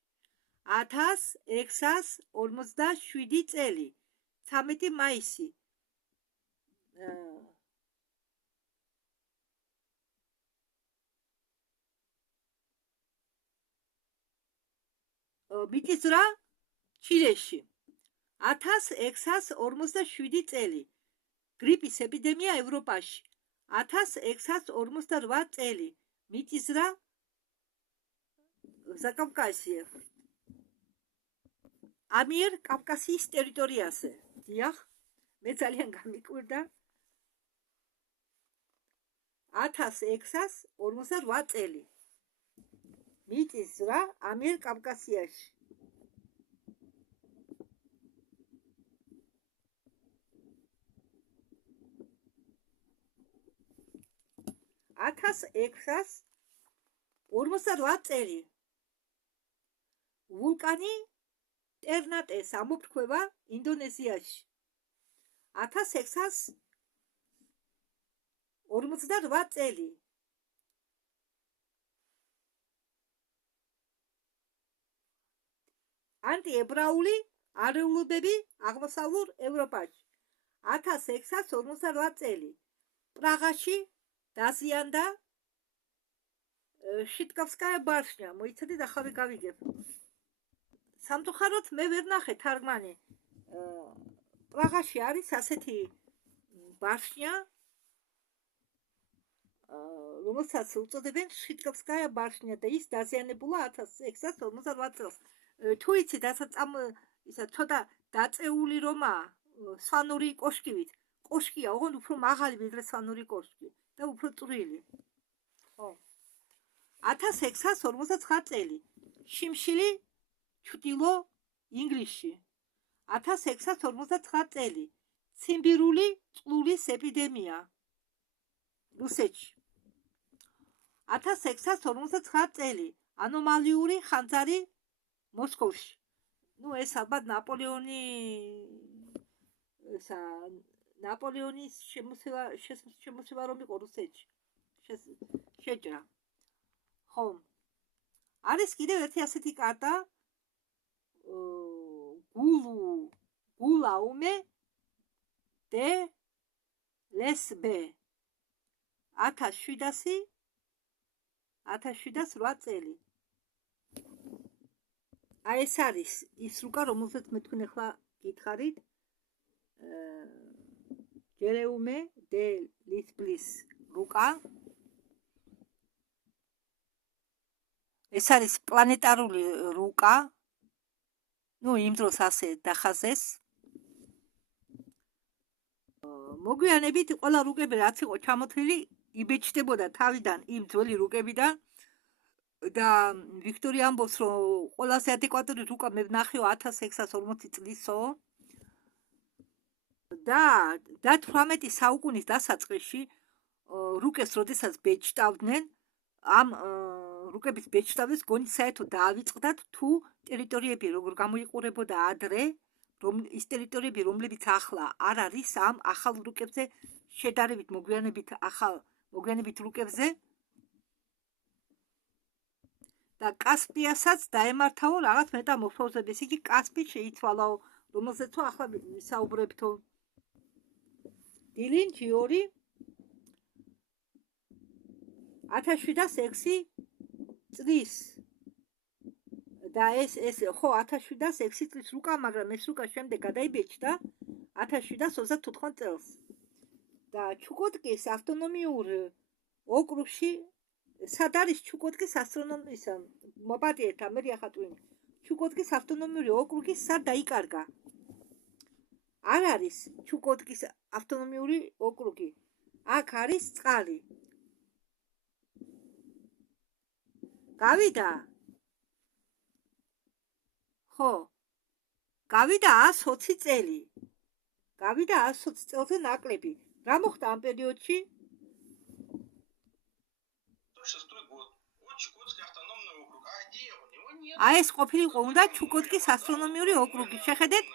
1647 წელი. 13 მაისი. მიწისძვრა ჩილეში. 1647 წელი. გრიპის ეპიდემია ევროპაში. 1648 წელი. მიწისძვრა საკავკასიე. ამიერ კავკასიის ტერიტორიაზე. დიახ, მე ძალიან გამიკვირდა. 1648 წელი. მიწისძვრა ამიერ კავკასიაში. წელი. ვულკანი ტერნატეს ამოფრქვევა ინდონეზიაში. 1648 წელი. ანტიებრაული არეულობები აღმოსავლურ ევროპაში. 1648 წელი. პრაღაში დაზიანდა შიტკოვსკაია ბარშნია. მოიცადეთ, ახლა გავიგებ. სამწუხაროდ მე ვერ ნახე თარგმანი. პრაღაში არის ასეთი ბარშნია, რომელსაც უწოდებენ შიტკოვსკაია ბარშნია და ის დაზიანებულა 1648 წელს. თუ იცით, ისა ცოტა დაწეული რომაა სვანური კოშკივით. კოშკია, ოღონდ უფრო მაღალი ვიდრე სვანური კოშკი და უფრო წვრილი. ხო. 1649 წელი. შიმშილი ჩრდილო ინგლისში. 1649 წელი. ციმბირული წყლულის ეპიდემია რუსეთში. 1649 წელი. ანომალიური ხანძარი მოსკოვში. ეს ალბათ ნაპოლეონის შემოსევა რომ იყო რუსეთში. შეჭრა. ხო. არის კიდევ ერთი ასეთი კარტა. გულაუმე დე ლესბე. 1700 1708 წელი. აი ეს არის ის რუკა, რომელსაც მე თქვენ ახლა გითხარით. ჯერეუმე დე ლისბლის რუკა. ეს არის პლანეტარული რუკა. ნუ იმ დროს ასე დახაზეს. მოგვიანებით ყველა რუკები რაც იყო ჩამოთვლილი იბეჭდებოდა თავიდან იმ ძველი რუკებიდან და ვიქტორია ამბობს რომ ყველაზე ადეკვატური რუკა მე ვნახეო 1640 წლისო და 18 საუკუნის დასაწყისში რუკებს როდესაც ბეჭდავდნენ ამ რუკების ბეჭდავის გონი საერთოდ დაავიწყდათ თუ ტერიტორიები როგორ გამოიყურებოდა ადრე ის ტერიტორიები რომლებიც ახლა არ არის ამ ახალ რუკებზე შედარებით მოგვიანებით რუკებზე და კასპიასაც დაემართაო რაღაც მეტამორფოზები. ეს იგი კასპი შეიცვალაო, რომელზეც ახლა ვისაუბრებთო. დილინჯი 2 1706 წლის და ეს ხო 1706 წლის რუკა, მაგრამ ეს რუკა შემდეგ გადაიბეჭდა 1734 წელს. და ჩუკოტკის ავტონომიურ ოკრუგში სად არის ჩუკოტკის ასტრონომიის მოპატიეთა მე ახატვინი. ჩუკოტკის ავტონომიური ოკრუგი სად დაიკარგა? არ არის ჩუკოტკის ავტონომიური ოკრუგი. აქ არის წყალი. გავიდა? ხო. გავიდა 120 წელი. გავიდა 120 წელზე ნაკლები. რა მოხდა ამ პერიოდში? აი ეს ყოფილიყო უნდა ჩუკოტკის ასტრონომიური ოკრუგი. შეხედეთ?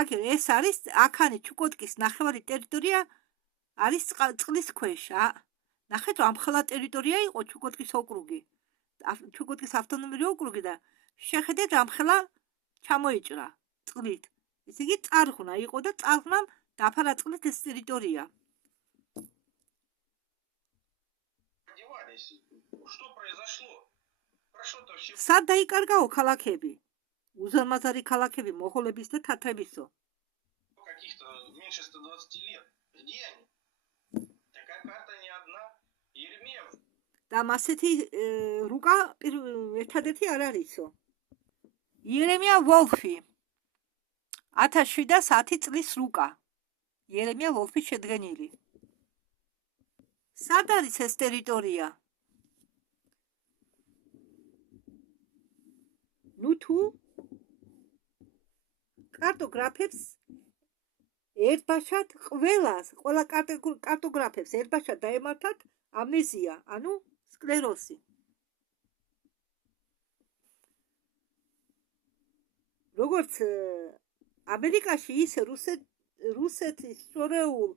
აგერ ეს არის აქანი ჩუკოტკის ნახევარი ტერიტორია არის წყლის ქვეშ. ნახეთ რომ ამხელა ტერიტორია იყო ჩუკოტკის ოკრუგი. ჩუკოტკის ავტონომიური ოკრუგი და შეხედეთ ამხელა ჩამოიჭრა წყლით. ესე იგი წარღვნა იყო და წარღვნამ დაფარა წყლით ეს ტერიტორია. სად დაიკარგაო ქალაქები? უზარმაზარი ქალაქები მოღოლების და თათრებისო. და მასეთი რუკა ერთადერთი არ არისო. იერემია ვოლფი 1710 წლის რუკა. იერემია ვოლფი შედგენილი. სად არის ეს ტერიტორია? ნუ თუ კარტოგრაფებს ერთბაშად ყველა კარტოგრაფებს ერთბაშად დაემართათ ამნეზია, ანუ სკლეროსი. როგორც ამერიკაში ისე რუსეთის შორეულ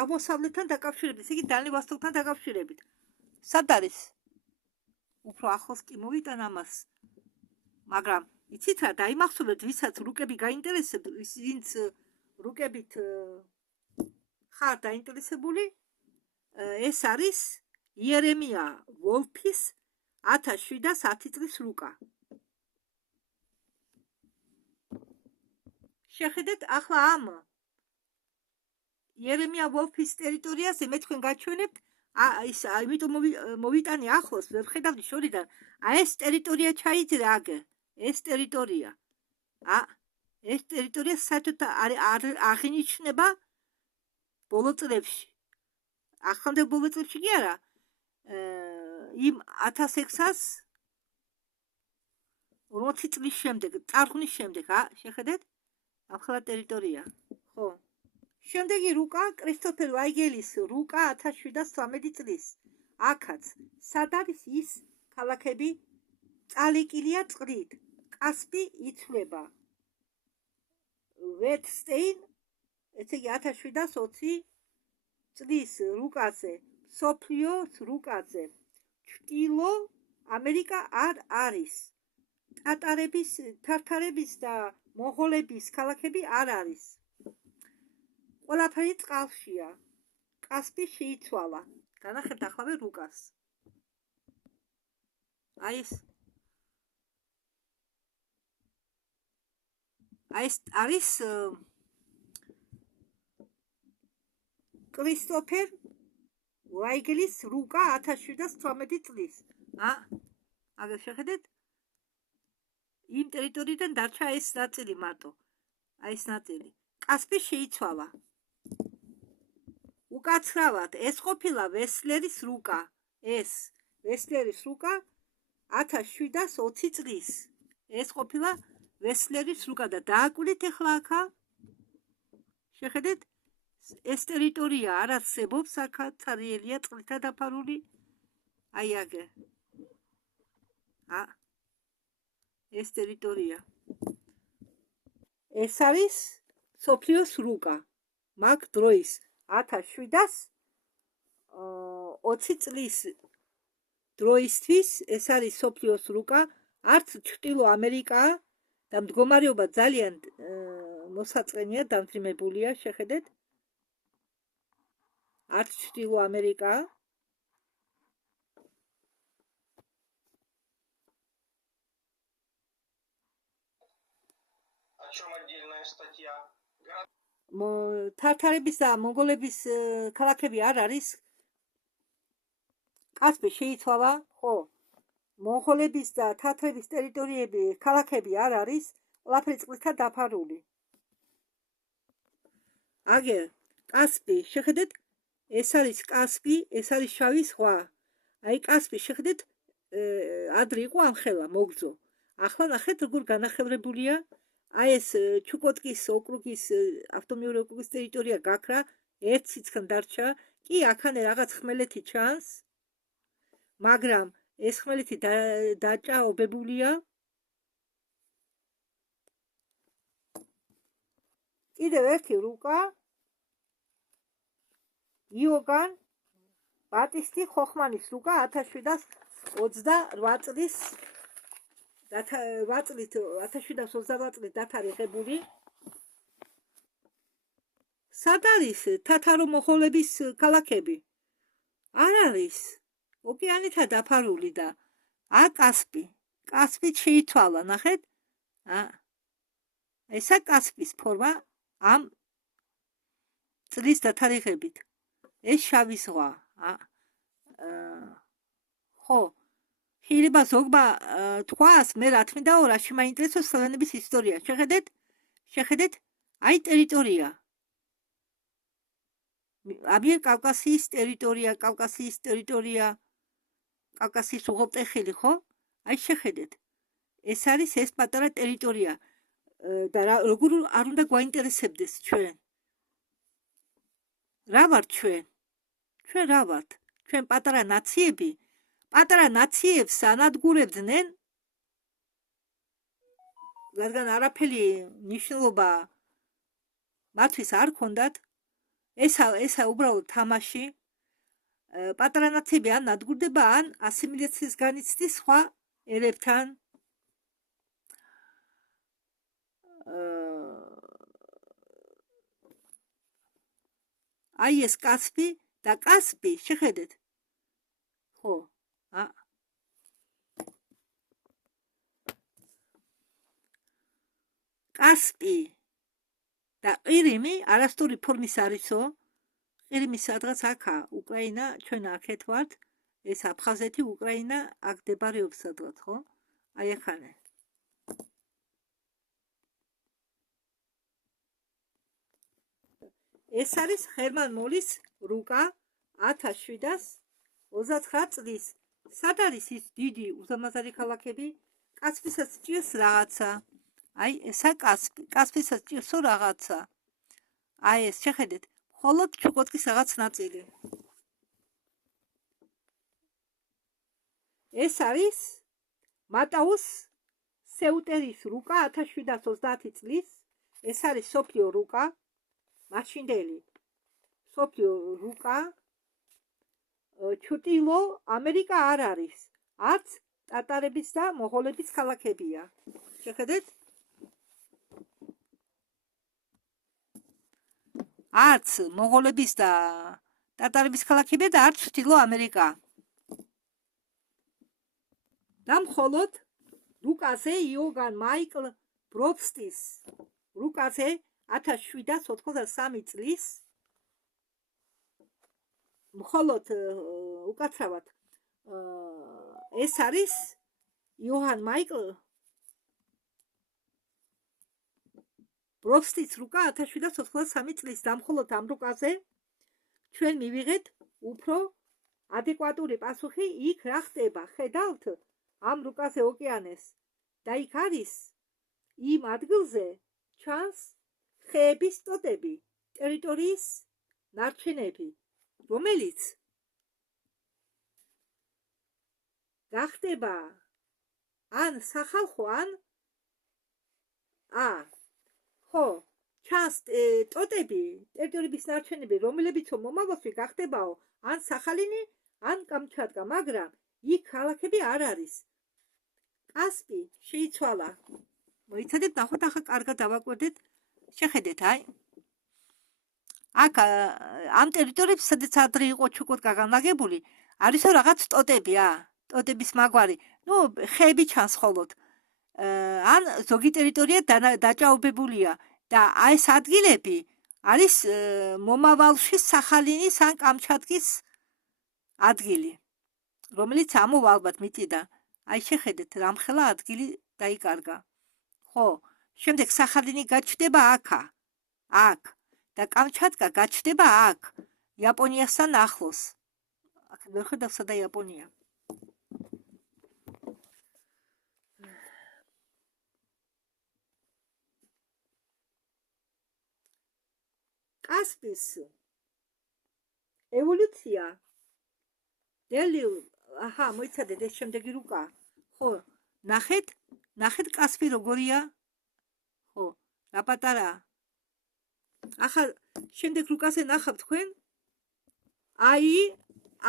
აღმოსავლეთთან დაკავშირებით, ისე იგი დალნევ ვოსტოკთან დაკავშირებით. სად არის? უფრო ახლოს კი მოვიტან ამას. მაგრამ იცით რა, დაიმახსოვრეთ, ვისაც რუკები გაინტერესებთ, ვინც რუკებით ხარ დაინტერესებული, ეს არის იერემია ვოლფის 1710 წლის რუკა. შეხედეთ ახლა ამ იერემია ვოლფის ტერიტორიაზე მე თქვენ გაჩვენებთ იმიტომ მოვიტანი ახლოს, ვერ ხედავდი შორიდან. ეს ტერიტორია ჩაიძრა აგერ. ეს ტერიტორია საერთოდ აღინიშნება ბოლო წლებში. ახლანდელ ბოლო წლებში კი არა. იმ 1640 წლის შემდეგ, წარღვნის შემდეგ, შეხედეთ? ახლა ტერიტორია. ხო. შემდეგი რუკა კრისტოფერ ვაიგელის რუკა 1713 წლის. აქაც სად არის ის ქალაქები წალეკილია წყლით. კასპი იცვლება. ვეტსტეინ, ესე იგი 1720 წლის რუკაზე, სოფლიოს რუკაზე. ჩრდილო ამერიკა არ არის. თათარების და მონღოლების ქალაქები არ არის. ყველაფერი წყალშია. კასპი შეიცვალა. განახეთ ახლავე რუკას. აი ეს არის კრისტოფერ ვაიგლის რუკა 1718 წლის. აგერ შეხედეთ? იმ ტერიტორიიდან დარჩა ეს ნაწილი მარტო. აი ეს ნაწილი. კასპი შეიცვალა. უკაცრავად ეს ყოფილა ვესლერის რუკა. ეს ვესლერის რუკა 1720 წლის. ეს ყოფილა ვესლერის რუკა და დააკვირდით ახლა აქა. შეხედეთ? ეს ტერიტორია არ არსებობს, აქა წარიელია წყლითა დაფარული. აი აგერ. ეს ტერიტორია. ეს არის სოფლიოს რუკა. მაგ დროის 1720 წლის დროისთვის ეს არის სოფლიოს რუკა, არც ჩრდილო ამერიკაა და მდგომარეობა ძალიან მოსაწყენია, დამძიმებულია, შეხედეთ? არც ჩრდილო ამერიკაა. О чем отдельная статья? თართარების და მონღოლების ქალაქები არ არის. კასპი შეიცვალა, ხო? მონღოლების და თათრების ტერიტორიები, ქალაქები არ არის, ყველაფერი წყლითა დაფარული. აგერ კასპი, შეხედეთ? ეს არის კასპი, ეს არის შავი ზღვა. აი კასპი, შეხედეთ? ადრე იყო ამხელა მოგრძო. ახლა ნახეთ როგორ განახევრებულია. აი ეს ჩუკოტკის ოკრუგის ავტონომიური ოკრუგის ტერიტორია გაქრა, ერთ სიცხენ დარჩა. კი, აქანე რაღაც ხმელეთი ჩანს, მაგრამ ეს ხმელეთი დაჭაობებულია. კიდევ ერთი რუკა, იოგან ბატისტი ხოხმანის რუკა 1728 წლის 1728 წლის დათარიღებული. სად არის თათარო-მონღოლების ქალაქები? არ არის. ოკეანეთა დაფარული და კასპი. კასპით შეიცვალა, ნახეთ? ესა კასპის ფორმა ამ წლის დათარიღებით. ეს შავი ზღვა. ხო. შეიძლება ზოგმა თქვას, მე რა თქმა უნდა, რაში მაინტერესებს სლოვენების ისტორია. შეხედეთ? შეხედეთ? აი ტერიტორია. აბიერ კავკასიის ტერიტორია, კავკასიის ტერიტორია, კავკასიის უღელტეხილი, ხო? აი შეხედეთ. ეს არის ეს პატარა ტერიტორია და როგორ არ უნდა გვაინტერესებდეს ჩვენ. რა ვართ ჩვენ? ჩვენ რა ვართ? ჩვენ პატარა ნაციები, პატარა ნაციებს ანადგურებდნენ, რადგან არაფერი მნიშვნელობა მათთვის არ ქონდათ. ესა უბრალოდ თამაში. პატარა ნაციები ან ნადგურდება, ან ასიმილაციის განიცდის სხვა ერებთან. აი ეს კასპი და კასპი, შეხედეთ. ხო, კასპი და ყირიმი არასტური ფორმის არისო. ყირიმი სადღაც აქა, უკრაინა, ჩვენ აქეთ ვართ, ეს აფხაზეთი, უკრაინა აქ მდებარეობს სადღაც, ხო? აი ახანე. ეს არის ჰერმან მოლის რუკა 1729 წლის. სად არის ის დიდი უზარმაზარი ქალაქები? კასპისაც ჭირს რაღაცა. აი ესა კასპი. კასპისაც ჭირსო რაღაცა. აი ეს შეხედეთ, მხოლოდ ჩუკოტკის რაღაც ნაწილი. ეს არის მატაუს სეუტერის რუკა 1730 წლის. ეს არის სოფლიო რუკა. მაშინდელი სოფლიო რუკა. ჩრდილო ამერიკა არ არის. არც ტატარების და მონღოლების ქალაქებია. შეხედეთ? არც მონღოლების და ტატარების ქალაქები და არც ჩრდილო ამერიკა. და მხოლოდ რუკაზე იოგან მაიკლ ბროფსტის რუკაზე 1793 წლის მხოლოდ უკაცრავად ეს არის იოჰან მაიკლ ბროფსტის რუკა 1793 წლის და მხოლოდ ამ რუკაზე ჩვენ მივიღეთ უფრო ადეკვატური პასუხი იქ რა ხდება. ხედავთ ამ რუკაზე ოკეანეს და იქ არის იმ ადგილზე ჩანს ხეების ტოტები, ტერიტორიის ნარჩენები, რომელიც გახდება ან სახალხო ან ხო ჩანს ტოტები, ტერიტორიების ნარჩენები, რომლებიც მომავალში გახდებაო ან სახალინი, ან კამჩატკა, მაგრამ იქ ქალაქები არ არის. კასპი შეიცვალა. მოიცადეთ, ნახოთ, ახლა კარგად დავაკვირდეთ. შეხედეთ, აი. აქ ამ ტერიტორიებს, სადაც ადრე იყო ჩუქოტკა განლაგებული, არისო რაღაც ტოტები, ტოტების მაგვარი. ხეები ჩანს ხოლოდ. ან ზოგი ტერიტორია დაჭაობებულია და აი ეს ადგილები არის მომავალში სახალინის ან კამჩატკის ადგილი, რომელიც ამოვალბად მიწიდან. აი შეხედეთ, რამხელა ადგილი დაიკარგა. ხო, შემდეგ სახალინი გაჩნდება აქ და კამჩატკა გაჩნდება აქ, იაპონიასთან ახლოს. აქ ვერ ხედავ სადა იაპონია. კასპის ევოლუცია მოიცადეთ ეს შემდეგი რუკა. ხო, ნახეთ კასპი როგორია. ხო, რა პატარა. ახლა შემდეგ რუკაზე ნახავთ თქვენ. აი,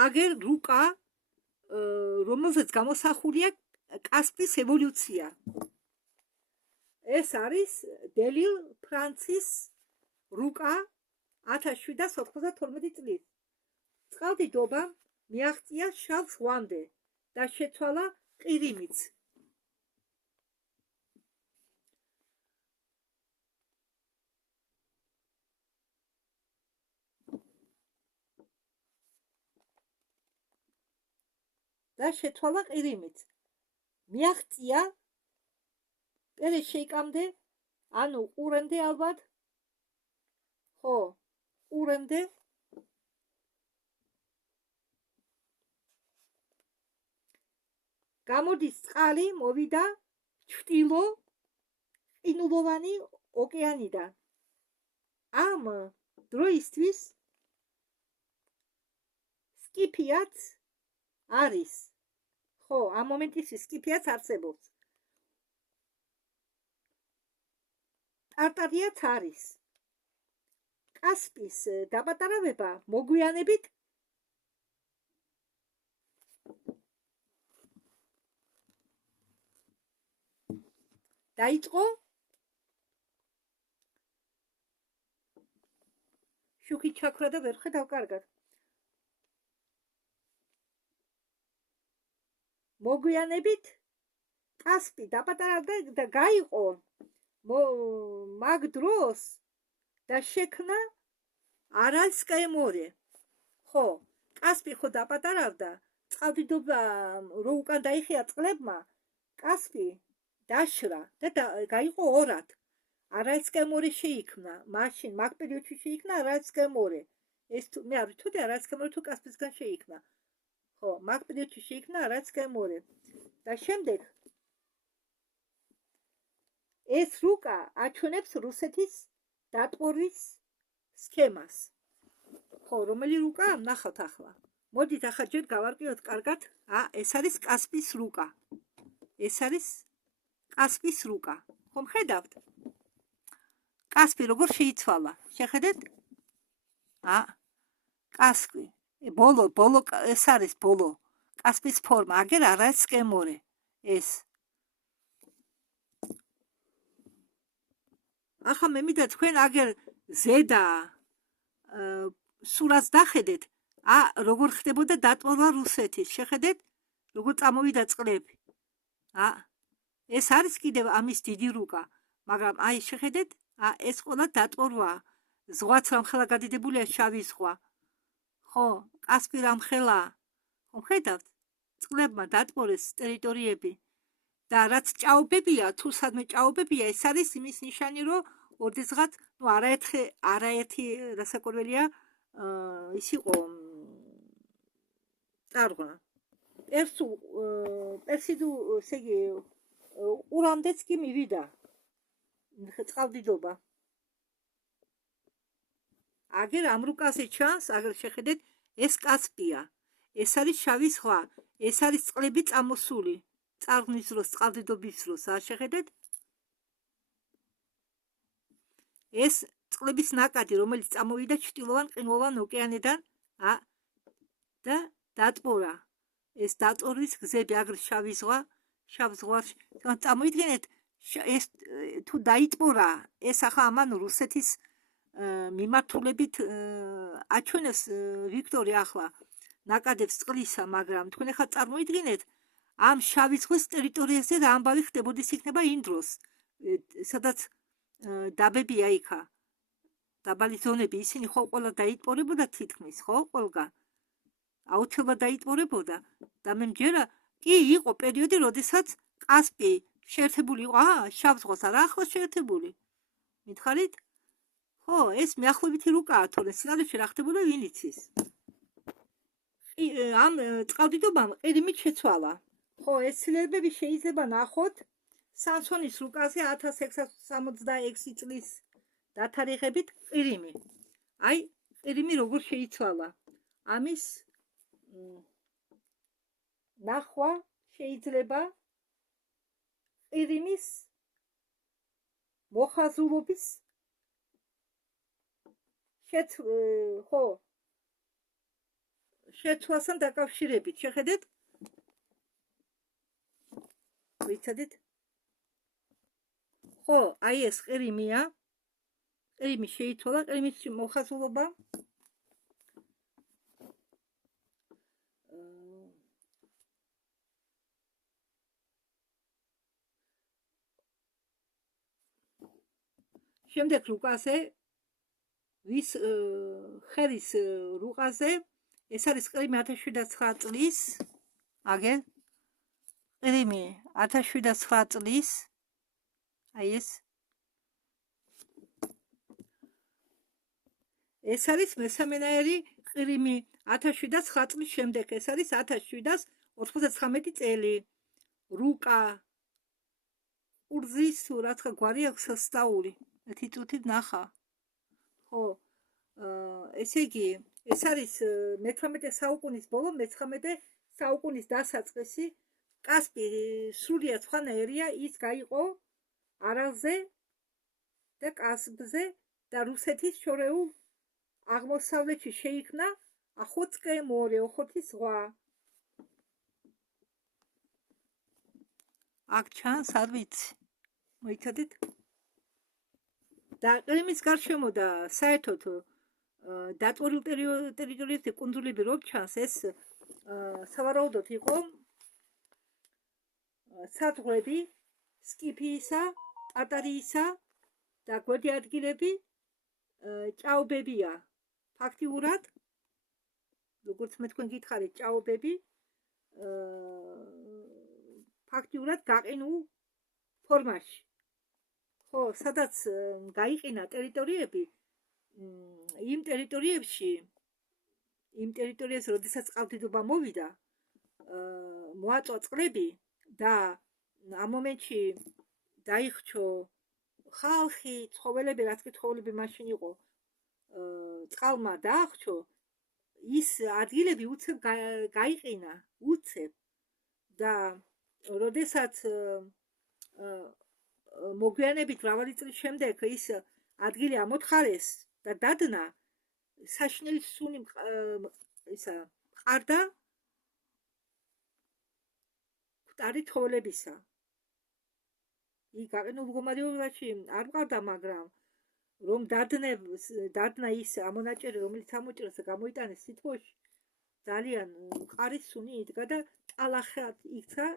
აგერ რუკა, რომელზეც გამოსახულია კასპის ევოლუცია. ეს არის დელილ ფრანცის რუკა 1792 წლის. წყალდიდობა მიაღწია შავ ზღვამდე და შეცვალა ყირიმიც. მიაღწია პერეშეიკამდე, ანუ ყურემდე ალბათ. ხო, ყურემდე. გამოდის წყალი, მოვიდა ჩრდილო ყინულოვანი ოკეანიდან. ამ დროისთვის სკიფიაც არის. ხო, ამ მომენტისთვის სკიფიაც არსებობს. ტარტარიაც არის. კასპის დაპატარავება მოგვიანებით დაიწყო შუქი ჩაქრა და ვერ ხედავ კარგად. მოგვიანებით კასპი დაპატარავდა და გაიყო მაგ დროს და შექმნა არალსკაია მორე. ხო, კასპი ხო დაპატარავდა, წყალდიდობა რო უკან დაიხია წყლებმა, კასპი დაშრა და გაიყო ორად. არალსკაია მორე შეიქმნა, მაშინ მაგ პერიოდში შეიქმნა არალსკაია მორე. ეს მე არ ვიცოდი არალსკაია მორე თუ კასპისგან შეიქმნა. ხო, მაგ პერიოდში შეიქმნა არალსკაია მორე. და შემდეგ ეს რუკა აჩვენებს რუსეთის დატბორის სქემას. ხო, რომელი რუკა? ნახავთ ახლა. მოდით ახლა ჯერ გავარკვიოთ კარგად. ეს არის კასპის რუკა. ეს არის კასპის რუკა. ხომ ხედავთ? კასპი როგორ შეიცვალა? შეხედეთ? კასპი. ბოლო ეს არის ბოლო. კასპის ფორმა. აგერ არალსკაია მორე. ეს. ახლა მე მინდა თქვენ აგერ ზედა სურათს დახედეთ, როგორ ხდებოდა დატბორვა რუსეთის. შეხედეთ, როგორ წამოვიდა წყლები. ეს არის კიდევ ამის დიდი რუკა, მაგრამ აი შეხედეთ, ეს ყველა დატბორვაა. ზღვაც რამხელა გადიდებულია, შავი ზღვა. ხო, კასპი რამხელა. ხო, ხედავთ, წყლებმა დატბორეს ტერიტორიები და რაც ჭაობებია, თუ სადმე ჭაობებია, ეს არის იმის ნიშანი, რომ ოდესღაც, არაერთი რასაკვირველია, ის იყო წარღვნა. პერსიდულ, ესე იგი, ყურამდეც კი მივიდა წყალდიდობა. აგერ ამ რუკაზე ჩანს, აგერ შეხედეთ, ეს კასპია, ეს არის შავი ზღვა, ეს არის წყლები წამოსული, წარღვნის დროს, წყალდიდობის დროს, შეხედეთ. ეს წყლების ნაკადი, რომელიც წამოვიდა ჩრდილოვან ყინულოვან ოკეანიდან და დატბორა. ეს დატბორის გზები, აგრ შავი ზღვა, შავ ზღვაში. წამოიდგინეთ, ეს თუ დაიტბორა, ეს ახლა ამან რუსეთის მიმართულებით აჩვენებს ვიქტორი ახლა ნაკადებს წყლისა, მაგრამ თქვენ ახლა წარმოიდგინეთ, ამ შავი ზღვის ტერიტორიაზე რა ამბავი ხდებოდეს იქნება იმ დროს, სადაც დაბებია იქა, დაბალი ზონები, ისინი ხო ყველა დაიტბორებოდა თითქმის, ხო, ყველგან. აუცილებლად დაიტბორებოდა და მე მჯერა, კი იყო პერიოდი, როდესაც კასპი შეერთებული იყო, შავ ზღვას არა ახლა შეერთებული. მითხარით? ხო, ეს მიახლოებითი რუკაა, თორე სინამდვილეში რა ხდებოდა ვინ იცის. ამ წყალდიდობამ ყირიმით შეცვალა. ხო, ეს ცვლილებები შეიძლება ნახოთ სამსონის რუკაზე 1666 წლის დათარიღებით ყირიმი. აი, ყირიმი როგორ შეიცვალა. ამის ნახვა შეიძლება ყირიმის მოხაზულობის შეცვლასთან დაკავშირებით. შეხედეთ, ვიცადეთ. ხო, აი ეს ყირიმია, ყირიმი შეიცვალა, ყირიმის მოხაზულობა შემდეგ რუკაზე, ვის ხერის რუკაზე, ეს არის ყირიმი 1709 წლის, აგერ ყირიმი 1709 წლის, აი ეს არის მესამენაირი ყირიმი 1709 წლის შემდეგ, ეს არის 1799 წელი. რუკა ურზის რაცა გვარი აქვს სასწაული. ერთი წუთით ნახა. ხო, ესე იგი, ეს არის მე-18 საუკუნის ბოლო, მე-19 საუკუნის დასაწყისი. კასპი სრულიად სხვანაირია, ის გაიყო არალზე და კასპზე და რუსეთის შორეულ აღმოსავლეთში შეიქმნა охотское море, охотის ზღვა. აქ ჩანს, არ ვიცი. მოიცადეთ? და ყირიმის გარშემო და საერთოდ დატბორილ ტერიტორიებზე კუნძულები რომ ჩანს, ეს სავარაუდოდ იყო საზღვრები სკიფიისა, ტარტარიისა და გვერდი ადგილები ჭაობებია. ფაქტიურად, როგორც მე თქვენ გითხარით, ჭაობები ფაქტიურად გაყინულ ფორმაში. ხო, სადაც გაიყინა ტერიტორიები, იმ ტერიტორიებზე, როდესაც წყალდიდობა მოვიდა, მოაწვა წყლები და ამ მომენტში დაიხრჩო ხალხი, ცხოველები, რაც კი ცხოველები მაშინ იყო, წყალმა დაახრჩო, ის ადგილები უცებ გაიყინა, უცებ და როდესაც მოგვიანებით მრავალი წლის შემდეგ ის ადგილი ამოთხარეს და დადნა, საშინელი სუნი ყარდა მკვდარი ცხოველებისა. იქ გაყინულ მდგომარეობაში არ მყარდა, მაგრამ რომ დადნა ის ამონაჭერი, რომელიც ამოჭრეს და გამოიტანეს სითბოში, ძალიან მყარი სუნი იდგა და ტალახად იქცა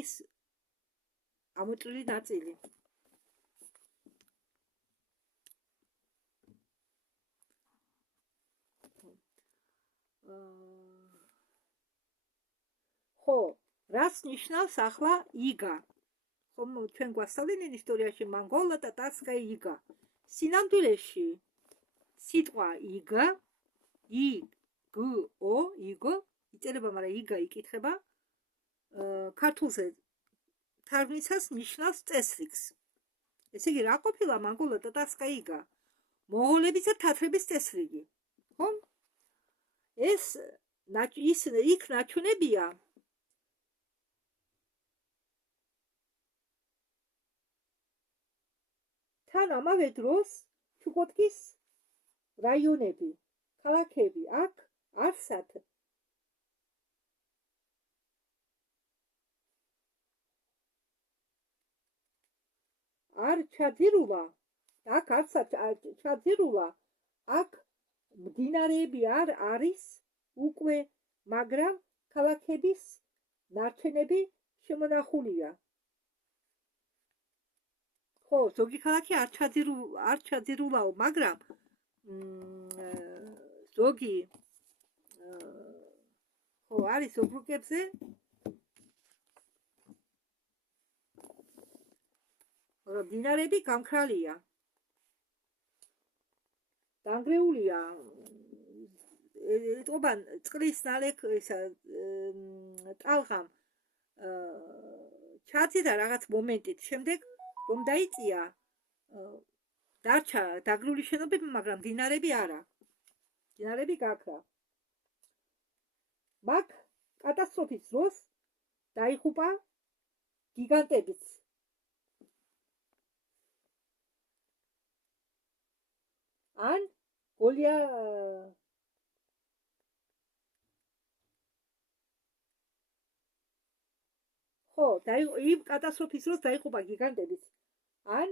ის ამოჭრილი ნაწილი. ხო, რას ნიშნავს ახლა იგა? ხომ ჩვენ გვასწავლდნენ ისტორიაში მანგოლა ტატარსკაი იგა. სინამდვილეში სიტყვა იგა იგო იგო იწერება, მაგრამ იგა იკითხება. ქართულზე თარგმნისას ნიშნავს წესრიგს. ესე იგი, რა ყოფილა მანგოლა ტატარსკაი იგა? მონღოლების და თათრების წესრიგი. ხო? ეს იქ ნაჩვენებია თან ამავე დროს ჩუკოტკის რაიონები, ქალაქები აქ არსად არ ჩაძირულა, აქ არსად ჩაძირულა, აქ მდინარეები არ არის უკვე, მაგრამ ქალაქების ნარჩენები შემონახულია. ხო, ზოგი ქალაქი არ ჩაძირულაო, მაგრამ ზოგი ხო არის ოკრუგებზე მდინარეები გამქრალია. დანგრეულია ეტყობა წყლის ტალღამ ჩაძირა რაღაც მომენტით, შემდეგ რომ დაიწია დარჩა დაგრული შენობები, მაგრამ მდინარეები არა. მდინარეები გაქრა. მაგ კატასტროფის დროს დაიღუპა გიგანტებიც. ან გოლია ხო, იმ კატასტროფის დროს დაიღუპა გიგანტებიც. ან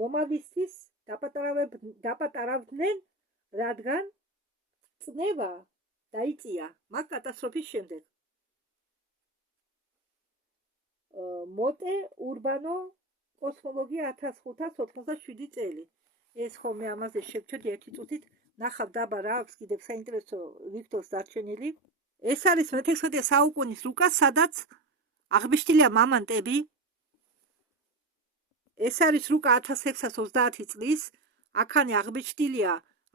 მომავლისთვის დაპატარავდნენ, რადგან წნევა დაიწია მაგ კატასტროფის შემდეგ. მოტე ურბანო კოსმოლოგია 1587 წელი. ეს ხოლმე ამაზე შევჩერდი ერთი წუთით, ნახავ დაბა რა აქვს კიდევ საინტერესო ვიქტორს დარჩენილი. ეს არის მე-16 საუკუნის რუკა, სადაც აღბეჭდილია მამანტები. ეს არის რუკა 1630 წლის, აქანი აღბეჭდილია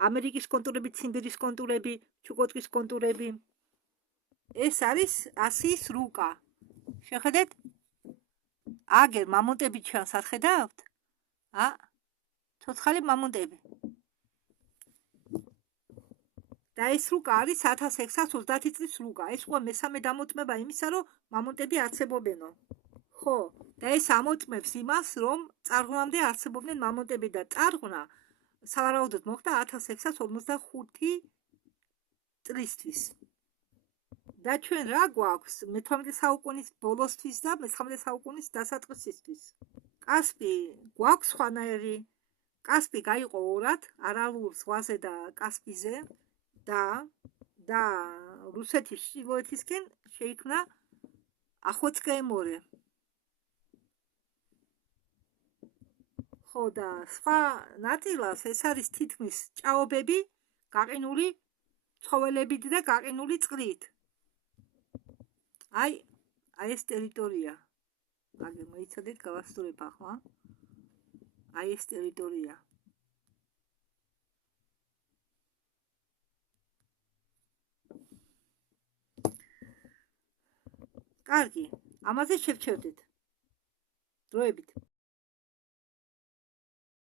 ამერიკის კონტურები, ციმბირის კონტურები, ჩუკოტკის კონტურები. ეს არის ასიის რუკა. შეხედეთ? აგერ მამონტები ჩანს, არ ხედავთ? ცოცხალი მამონტები. და ეს რუკა არის 1630 წლის რუკა. ეს ყო მესამე დამოწმება იმისა, რომ მამონტები არსებობენო. ხო, და ეს ამოწმებს იმას, რომ წარღვნამდე არსებობდნენ მამონტები და წარღვნა სავარაუდოდ მოხდა 1655 წლისთვის. და ჩვენ რა გვაქვს მე-18 საუკუნის ბოლოსთვის და მე-19 საუკუნის დასაწყისისთვის? კასპი გვაქვს სხვანაირი. კასპი გაიყო ორად, არალურ ზღვაზე და კასპიზე და რუსეთის ჩრდილოეთისკენ შეიქმნა ახოცკაი მორე. ხო, და სხვა ნაწილას ეს არის თითქმის ჭაობები, გაყინული ცხოველებით და გაყინული წყლით. აი ეს ტერიტორია. აგერ მოიცადეთ, გავასწორებ ახლა. აი ეს ტერიტორია. კარგი, ამაზე შევჩერდეთ. დროებით.